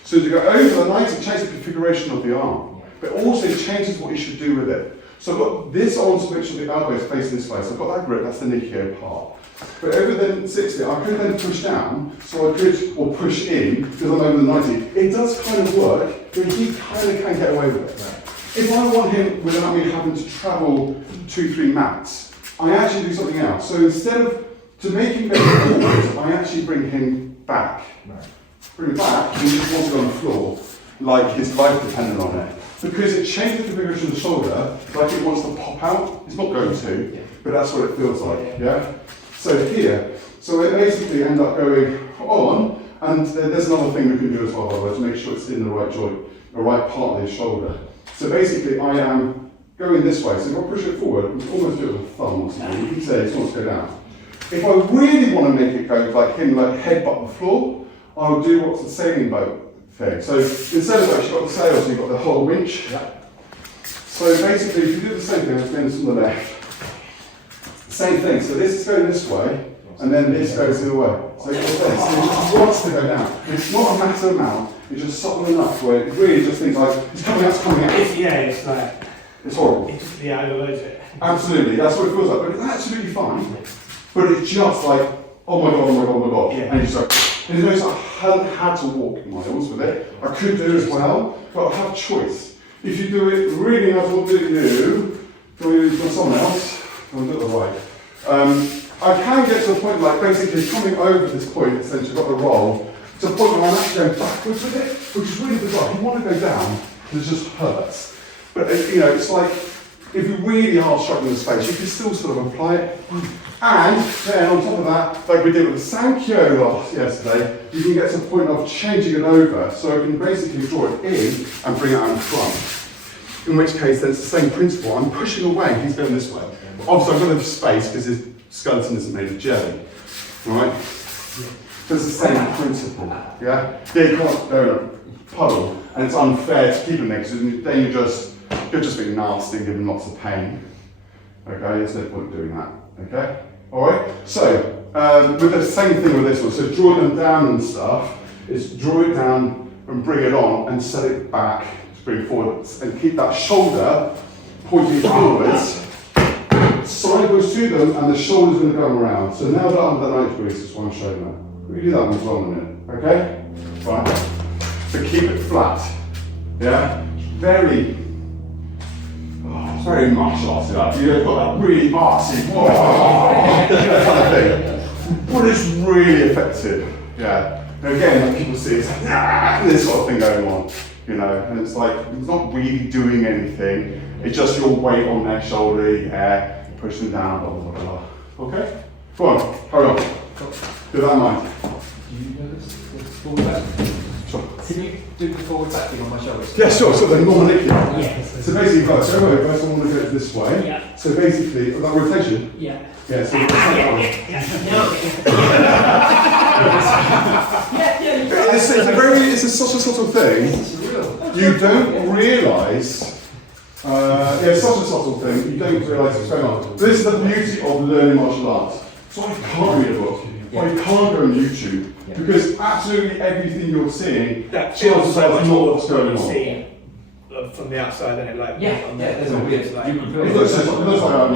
So as you go over the 90, it changes the configuration of the arm, but also it changes what you should do with it. So I've got this arm to make sure the elbow is facing this way, so I've got that grip, that's the Nikio part. But over the 60, I could then push down, so I could, or push in, because I'm over the 90. It does kind of work, but he kind of can get away with it. If I want him without me having to travel 2-3 mats, I actually do something else. So instead of to make him go forward, I actually bring him back. Bring him back, and he just wants to go on the floor, like his life depended on it. Because it changed the configuration of the shoulder, like it wants to pop out. It's not going to, but that's what it feels like, yeah? So here, so we basically end up going on, and there's another thing we can do as well, by the way, to make sure it's in the right joint, the right part of his shoulder. So basically I am going this way, so if I push it forward, we can almost do it with a thumb or something. You can say it wants to go down. If I really want to make it go like him, like headbutt the floor, I'll do what's the sailing boat thing. So instead of actually got the sails, you've got the whole winch. So basically, if you do the same thing, let's go from the left. Same thing, so this is going this way, and then this goes the other way. So it goes this, so it just wants to go down. It's not a massive amount, it's just subtle enough where it really just thinks like, it's coming out, it's coming out. It's like, It's horrible. it overloads it. Absolutely, that's what it feels like, but it's absolutely fine. But it's just like, oh my god, oh my god, oh my god. Yeah. And you just like, and you notice I hadn't had to walk miles with it. I could do it as well, but I have a choice. If you do it really nice, what do you do? For someone else, I'll do it the right. I can get to a point like basically coming over this point, essentially got the roll, to a point where I'm actually going backwards with it, which is really bizarre. You want to go down, it just hurts. But you know, it's like, if you really are struggling with space, you can still sort of apply it. And then on top of that, like we did with the Sankyo yesterday, you can get to the point of changing it over, so I can basically draw it in and bring it out in front. In which case, then it's the same principle. I'm pushing away, he's going this way. Obviously, I've got enough space because his skeleton isn't made of jelly, right? So it's the same principle, yeah? Yeah, you can't go in a puddle, and it's unfair to keep him there, because then you're just being nasty and giving lots of pain. Okay, there's no point doing that. Okay, all right. So with the same thing with this one. So drawing them down and stuff is draw it down and bring it on and set it back to bring forwards and keep that shoulder pointing forwards, sideways to them, and the shoulder's going to go around. So now that I'm the 90 degrees, that's why I'm showing that. We do that one as well in a minute. Okay, right. So keep it flat. Yeah, very martial arts, you've got that really artsy, kind of thing. But it's really effective, yeah. And again, like people see, it's like, this sort of thing going on, you know, and it's like, it's not really doing anything, it's just your weight on their shoulder, yeah, push them down, blah, blah, blah, blah. Okay? Go on, hurry on. Do that in mind. Do you know this? Forward back? Sure. Can you do the forward back thing on my shoulders? Yeah, sure, so then normally, Yes. so basically, right, so everybody, guys, I want to go this way. Yeah. So basically, that rotation. Yeah. Yeah, so it's such a subtle thing. You don't realise. It's such a subtle thing. You don't realise what's going on. This is the beauty of learning martial arts. So I can't read a book. I can't go on YouTube because absolutely everything you're seeing chances are not what's going on. From the outside, and it like there's a weird like you can feel It looks like I'm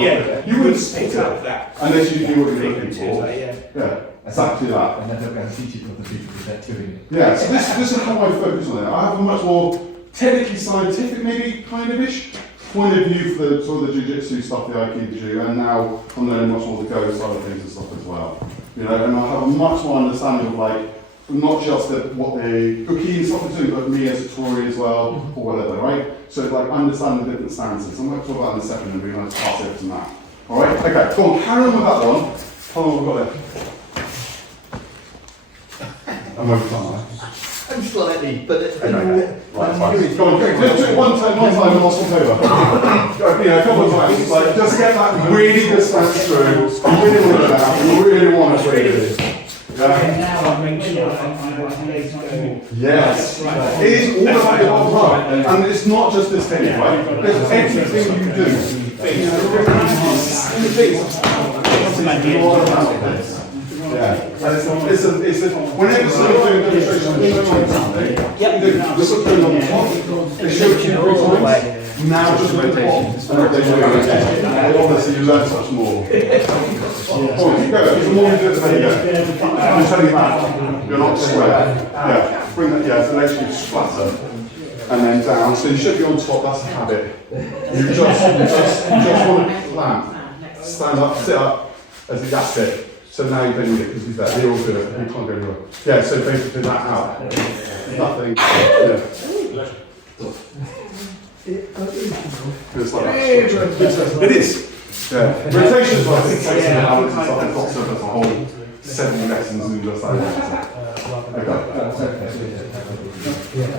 you wouldn't pick up that unless you knew what you're looking for. yeah. Yeah, exactly that. and then they're going to teach it to the people that are doing it. Yeah, so this is how I focus on it. I have a much more technically scientific, maybe kind of ish, point of view for the sort of the jiu-jitsu stuff, the aikido, and now I'm learning much more the go side of things and stuff as well. You know, and I have a much more understanding of like not just what the Uki and stuff is doing, but me as a Tory as well, or whatever, right? So like understanding the different stances. I'm going to talk about that in a second and be nice to pass over to Matt. Alright, okay, go on, carry on with that one. How long have we got there? I'm over time, I'm slightly, but okay. Right, fine. Go on, do it one time and I'll swap over. You know, a couple of times, like, just get that really good stance through. You really want to do that, you really want to really do. Yes, it is all about your whole time, and it's not just this thing, right? It's everything you do. Yeah, and it's whenever someone's doing a demonstration, something, the sort of thing on the top, they show it 2 or 3 times. Now just at the top, and they do it again. Obviously, you learn much more. Oh, keep going. The more you do it, the better you go. I'm turning back. You're not square. Yeah, bring that. Yeah, so legs should splatter, and then down. So you should be on top. That's a habit. You just want to clamp, stand up, sit up. That's it. So now you don't need it because he's there. You're all good. You can't go anywhere. Yeah. So basically that out. Nothing. Yeah. It's like that. It is. Yeah. Rotation is like 6 takes an hour. It's like a doctor does a whole 7 lessons and just like that. Okay. Yeah,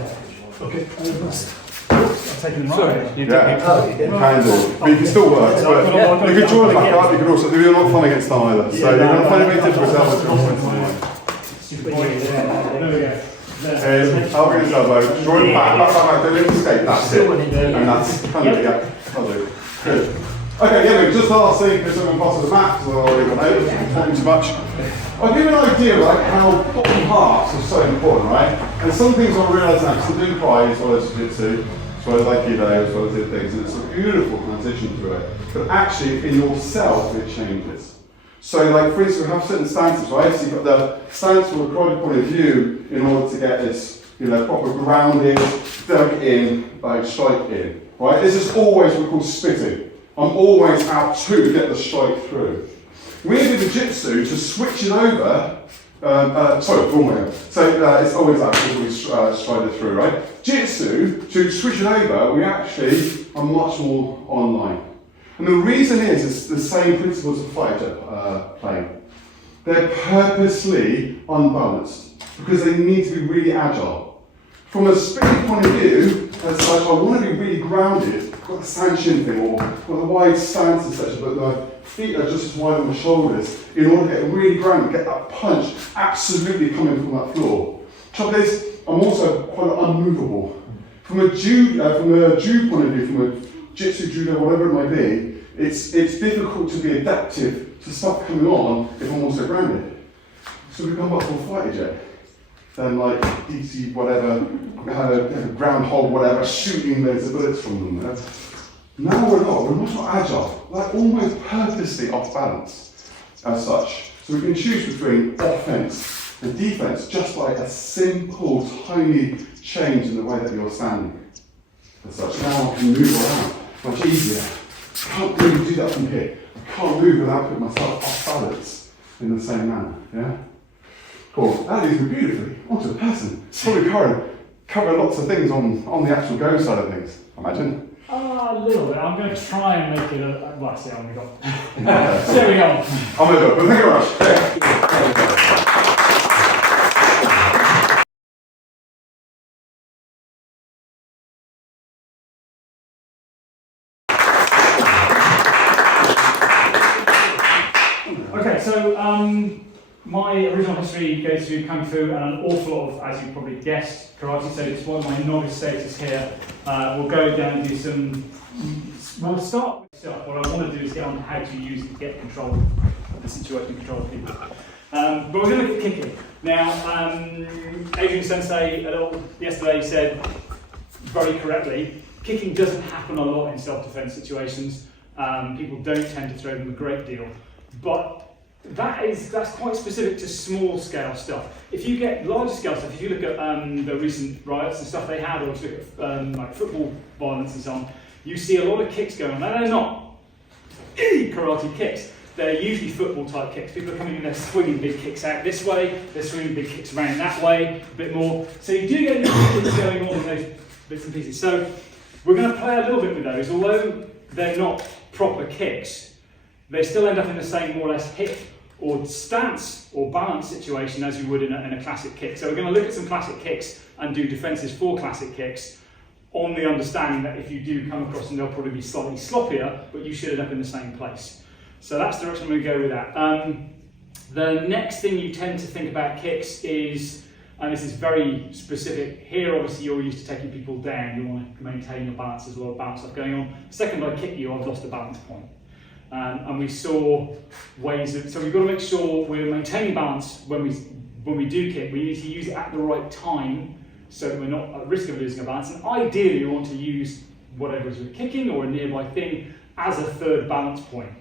you can do. But you can still work. But you can draw it back up. You can also. You're not fun against them either. So you're going to find it very difficult to help with Elbow his elbow, draw him back, don't escape, that's it. And that's kind of, yeah, that'll do. Good. Okay, yeah, just lastly, if someone passes the map, because I've already gone over, talking too much. I'll give you an idea, right, how body parts are so important, right? And some things I realise now, because I do cry as well as jiu-jitsu, as well as Aikido, as well as other things, and it's a beautiful transition through it. But actually, in yourself, it changes. So, like, for instance, we have certain stances, right? So you've got the stance from a karate point of view in order to get this, you know, proper grounded, dug in, like strike in, right? This is always what we call spitting. I'm always out to get the strike through. With the jiu-jitsu, to switch it over, wrong way. So it's always out to we stride it through, right? Jiu-jitsu, to switch it over, we actually are much more online. And the reason is, it's the same principles of fighter playing. They're purposely unbalanced because they need to be really agile. From a spinning point of view, it's like I want to be really grounded, got the Sanshin thing, or got the wide stance etc., but my feet are just as wide on my shoulders in order to get really grounded, get that punch absolutely coming from that floor. Trouble is, I'm also quite unmovable. From a Jew point of view, from a jitsu, judo, whatever it might be, it's difficult to be adaptive to stuff coming on if I'm also grounded. So we come back to a fighter jet. Then like DC whatever, had a groundhog whatever, shooting loads of bullets from them. Now we're not, we're much more agile, like almost purposely off balance as such. So we can choose between offense and defense just by a simple, tiny change in the way that you're standing. As such, now I can move around much easier. I can't really do that from here. I can't move without putting myself off balance in the same manner, yeah? Cool, that leads me beautifully onto the person. It's probably cover lots of things on the actual go side of things, I imagine. A little bit. I'm going to try and make it a... Well, see, I'm going to go. There we go. I'm going to go, but thank you very much. Okay, so my original history goes through Kung Fu and an awful lot of, as you probably guessed, karate, so it's one of my novice status here. We'll go down and do some, we'll start with stuff. What I want to do is get on how to use it to get control of the situation, control of people. But we're going to look at kicking. Now, Adrian Sensei yesterday said, very correctly, kicking doesn't happen a lot in self-defense situations. People don't tend to throw them a great deal. But that's quite specific to small scale stuff. If you get larger scale stuff, if you look at the recent riots and stuff they had, or if you look at like football violence and so on, you see a lot of kicks going on. And they're not karate kicks. They're usually football type kicks. People are coming in, they're swinging big kicks out this way, they're swinging big kicks around that way, a bit more. So you do get little things going on in those bits and pieces. So we're going to play a little bit with those, although they're not proper kicks. They still end up in the same more or less hip or stance or balance situation as you would in a classic kick. So we're going to look at some classic kicks and do defences for classic kicks on the understanding that if you do come across them, they'll probably be slightly sloppier, but you should end up in the same place. So that's the direction I'm going to go with that. The next thing you tend to think about kicks is, and this is very specific, here obviously you're used to taking people down, you want to maintain your balance as well, balance stuff going on. The second I kick you, I've lost the balance point. And we saw ways of, so we've got to make sure we're maintaining balance when we do kick. We need to use it at the right time so that we're not at risk of losing our balance. And ideally, we want to use whatever is with kicking or a nearby thing as a third balance point.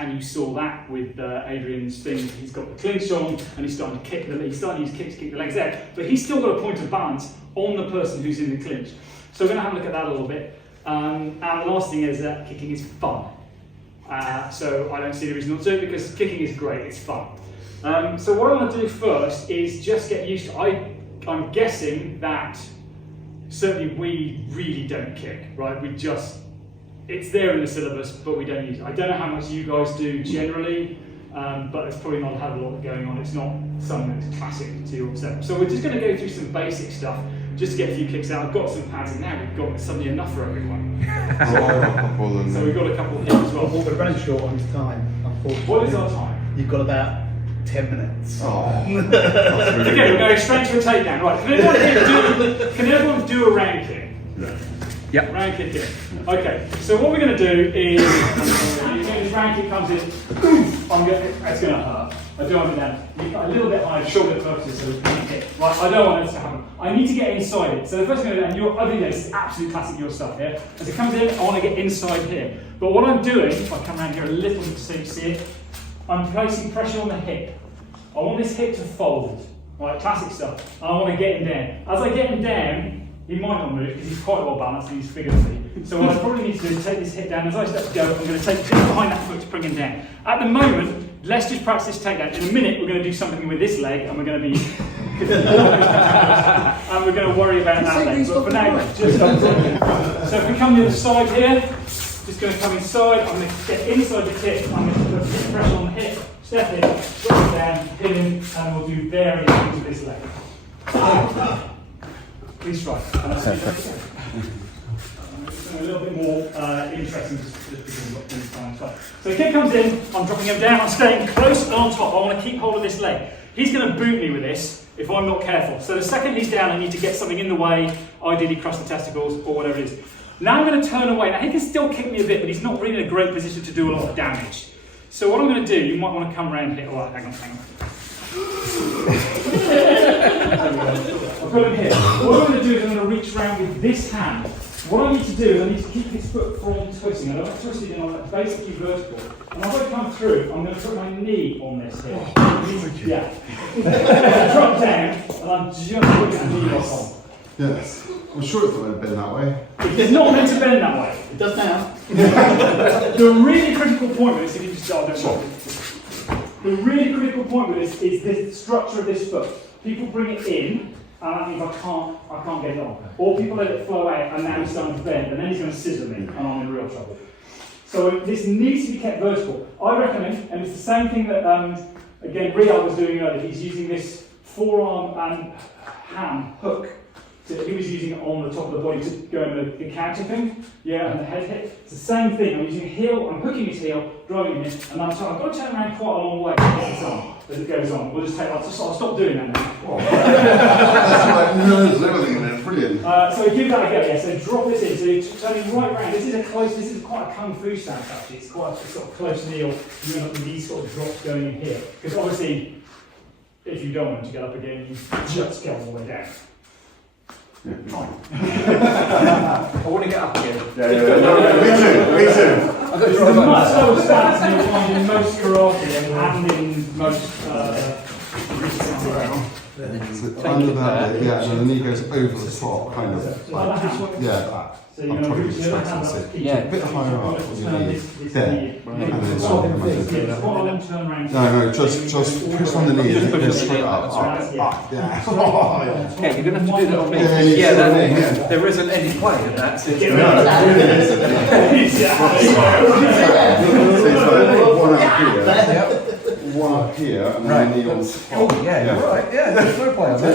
And you saw that with Adrian's thing. He's got the clinch on and he's starting to kick he's starting to use kick to kick the legs out. But he's still got a point of balance on the person who's in the clinch. So we're going to have a look at that a little bit. And the last thing is that kicking is fun. So I don't see the reason not to do it because kicking is great, it's fun. So what I want to do first is just get used to, I'm guessing that certainly we really don't kick, right? We just, it's there in the syllabus, but we don't use it. I don't know how much you guys do generally, but it's probably not a hell of a lot going on. It's not something that's classic to your setup. So we're just going to go through some basic stuff, just to get a few kicks out. I've got some pads in now, we've got suddenly enough for everyone. So we've got a couple here as well. We're running short on time, unfortunately. What is our time? You've got about 10 minutes. Oh. Okay, we're going straight to a takedown. Right, can everyone do a round kick? Yep. Round kick here. Okay, so what we're going to do is, this round kick comes in, it's going to hurt. I do want it down. You've got a little bit higher shoulder purposes, so we can hit. Right, I don't want this to happen. I need to get inside it. So the first thing I'm going to do, and I think this is absolute classic your stuff here. As it comes in, I want to get inside here. But what I'm doing, if I come around here a little bit so you see it, I'm placing pressure on the hip. I want this hip to fold. Right, classic stuff. And I want to get him down. As I get him down, he might not move because he's quite well balanced and he's figure three. So what I probably need to do is take this hip down. As I start to go, I'm going to take the hip behind that foot to bring him down. At the moment, let's just practice this takedown. In a minute, we're going to do something with this leg and we're going to be... and we're going to worry about that leg. But for now, just... So if we come to the side here, just going to come inside. I'm going to get inside the hip. I'm going to put pressure on the hip. Step in, drop it down, hit him, and we'll do various things with this leg. Please try. A little bit more interesting just because we've got things time. So the kick comes in, I'm dropping him down, I'm staying close and on top. I want to keep hold of this leg. He's going to boot me with this if I'm not careful. So the second he's down, I need to get something in the way, ideally crush the testicles or whatever it is. Now I'm going to turn away. Now he can still kick me a bit, but he's not really in a great position to do a lot of damage. So what I'm going to do, you might want to come around here. Oh, hang on. I've got him here. What I'm going to do is I'm going to reach around with this hand. What I need to do is I need to keep his foot from twisting. I don't want to twist it in on that basically vertical. And as I come through, I'm going to put my knee on this here. Yeah. Drop down, and I'm just putting the knee lock on. Yes. I'm sure it's not meant to bend that way. It's not meant to bend that way. It does now. The really critical point with this, if you just start the really critical point with this is the structure of this foot. People bring it in, and that means I can't get it on. Or people let it flow out, and now he's starting to bend, and then he's going to scissor me, and I'm in real trouble. So this needs to be kept vertical. I recommend, and it's the same thing that, again, Riyad was doing earlier. He's using this forearm and hand hook. So he was using it on the top of the body to go in the counter thing, yeah, and the head hit. It's the same thing. I'm using a heel, I'm hooking his heel, driving him in, and I've got to turn around quite a long way as it goes on. We'll just take, I'll stop doing that now. That's like millions and everything in there, brilliant. So give that a go, yeah, so drop this in, so you're turning right round. This is quite a kung fu stance actually. It's quite a sort of close kneel, you end up with these sort of drops going in here. Because obviously, if you don't want to get up again, you just go all the way down. Yeah. I want to get up again. Me too. It's a much slower stance than you'll find in most karate and in most Under that, yeah, and then the knee goes over the top, kind of. Like, yeah, so I'm probably distracting it. Yeah, a bit higher up on your knee. There. And then No, just push on the knee and then go straight up. Yeah. Yeah, you're going to have to do that on me. Yeah, there isn't any play in that. So it's one up here. One up here, and then the knee on top. Oh, yeah, you're right. Yeah, there's no play on that.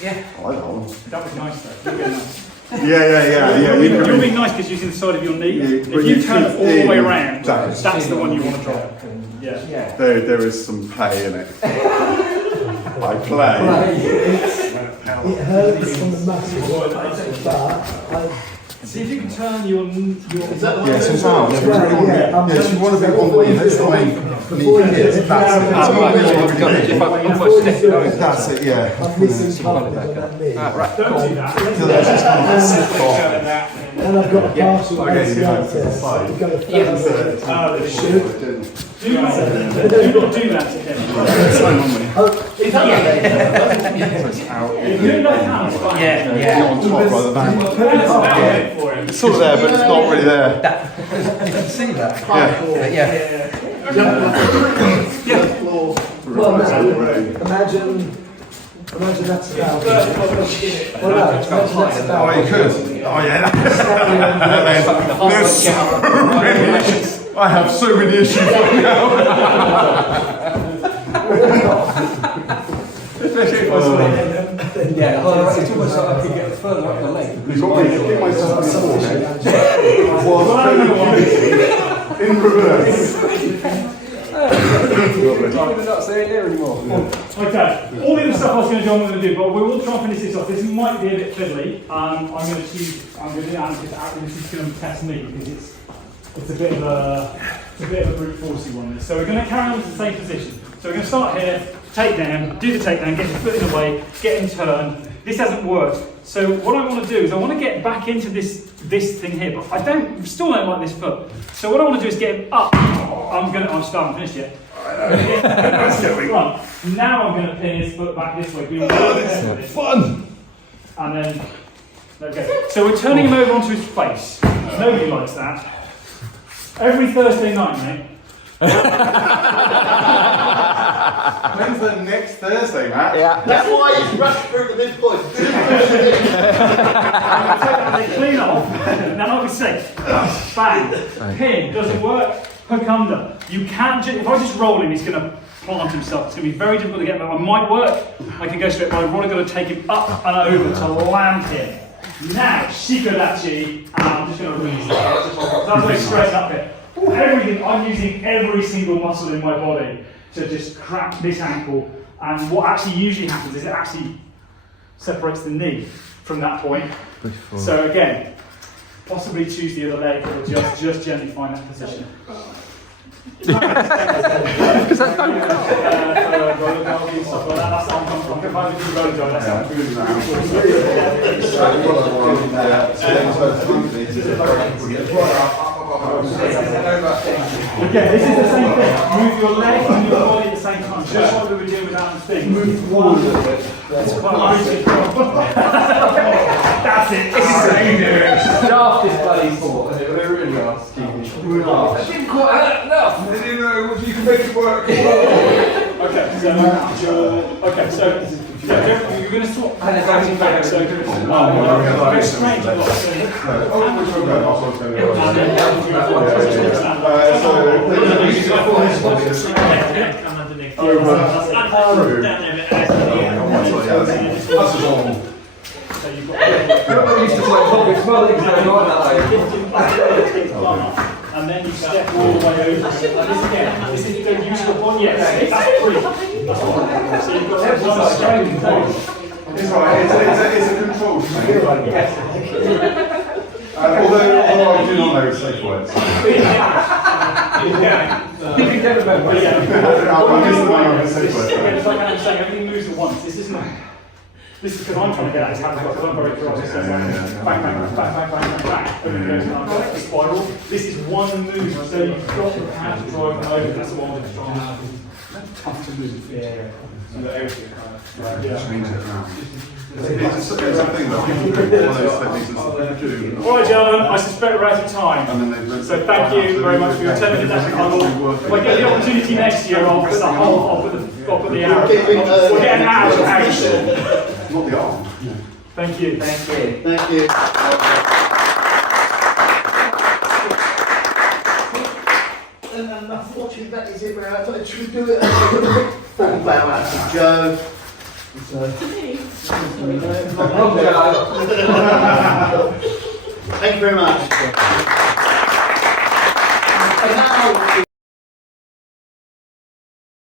Yeah. I like that one. That was nice though. You're really nice. Yeah. You're being nice because using the side of your knee. If you turn it all the way around, that's the one you want to drop. Yeah. There is some play in it. By play. It hurts on the muscle, but see if you can turn your Yeah, so it's out. Yeah, so you want to be on the knee. That's the way knee is. That's it, yeah. I'm missing part of that knee. Don't do that. So that's just kind of slip off. And I've got a partial ACL to go further. Should. Do not do that to him. Is that Yeah. On top rather than. It's sort of there, but it's not really there. You can see that. Imagine that's about. Oh, you could. Oh, yeah. There's so many issues. I have so many issues right now. Especially if I saw it. Yeah, it's almost like I could get further up the leg. You've got me to kick myself in the forehead whilst in reverse. We're not staying there anymore. Okay, all the other stuff I was going to do, I'm going to do, but we will try and finish this off. This might be a bit fiddly. I'm going to do that because this is going to test me because it's a bit of a brute forcey one. So we're going to carry on with the same position. So we're going to start here, take down, do the takedown, get your foot in the way, get in turn. This hasn't worked. So what I want to do is I want to get back into this thing here, but I still don't like this foot. So what I want to do is get him up. I'm still haven't finished yet. Now I'm going to pin his foot back this way. This is fun. And then, okay. So we're turning him over onto his face. Nobody likes that. Every Thursday night, mate. When's the next Thursday, Matt? Yeah. That's why he's rushed through the midpoint. They clean off, then I can say, bang, pin, doesn't work, hook under. You can't, if I just roll him, he's going to plant himself. It's going to be very difficult to get back. I might work, I can go straight, but I've really got to take him up and over to land him. Now, shikadachi, and I'm just going to release that. That's very straight up here. Everything, I'm using every single muscle in my body to just crack this ankle, and what actually usually happens is it actually separates the knee from that point. So again, possibly choose the other leg or just gently find that position. Because that don't Okay, this is the same thing. Move your legs and your body at the same time. Just like we were doing with Alan's thing. Move forward a little bit. That's quite good. That's it. It's daftest bloody sport, and it really are. I didn't quite have enough. I didn't know if you can make it work. Okay, so you're going to swap. And it's actually back. So very strange. And then you step all the way over. This is good. Use your body. Yes, that's free. That's all. So you've got one straight and forward. It's right, it's a control thing. Yes. Although I do not know it's safe words. You can remember. I'm just the man of the safe words. It's like I'm saying, everything moves at once. This isn't. This is because I'm trying to get at his hands up, because I'm very cross. So bang, bang, bang, bang, bang, bang, bang. Over goes the spiral. This is one move, so you've got the hand to drive them over. That's what I want to try. Tough to move. Yeah. Change it around. It's a thing though. One of those techniques that do. Alright, gentlemen, I suspect we're out of time. So thank you very much for your 10 minutes. If I get the opportunity next year, I'll put the arrow. We'll get an arrow out. Not the arm. Thank you. Thank you. And unfortunately, that is it. I thought I would do it a full bow out to Joe. Thank you very much.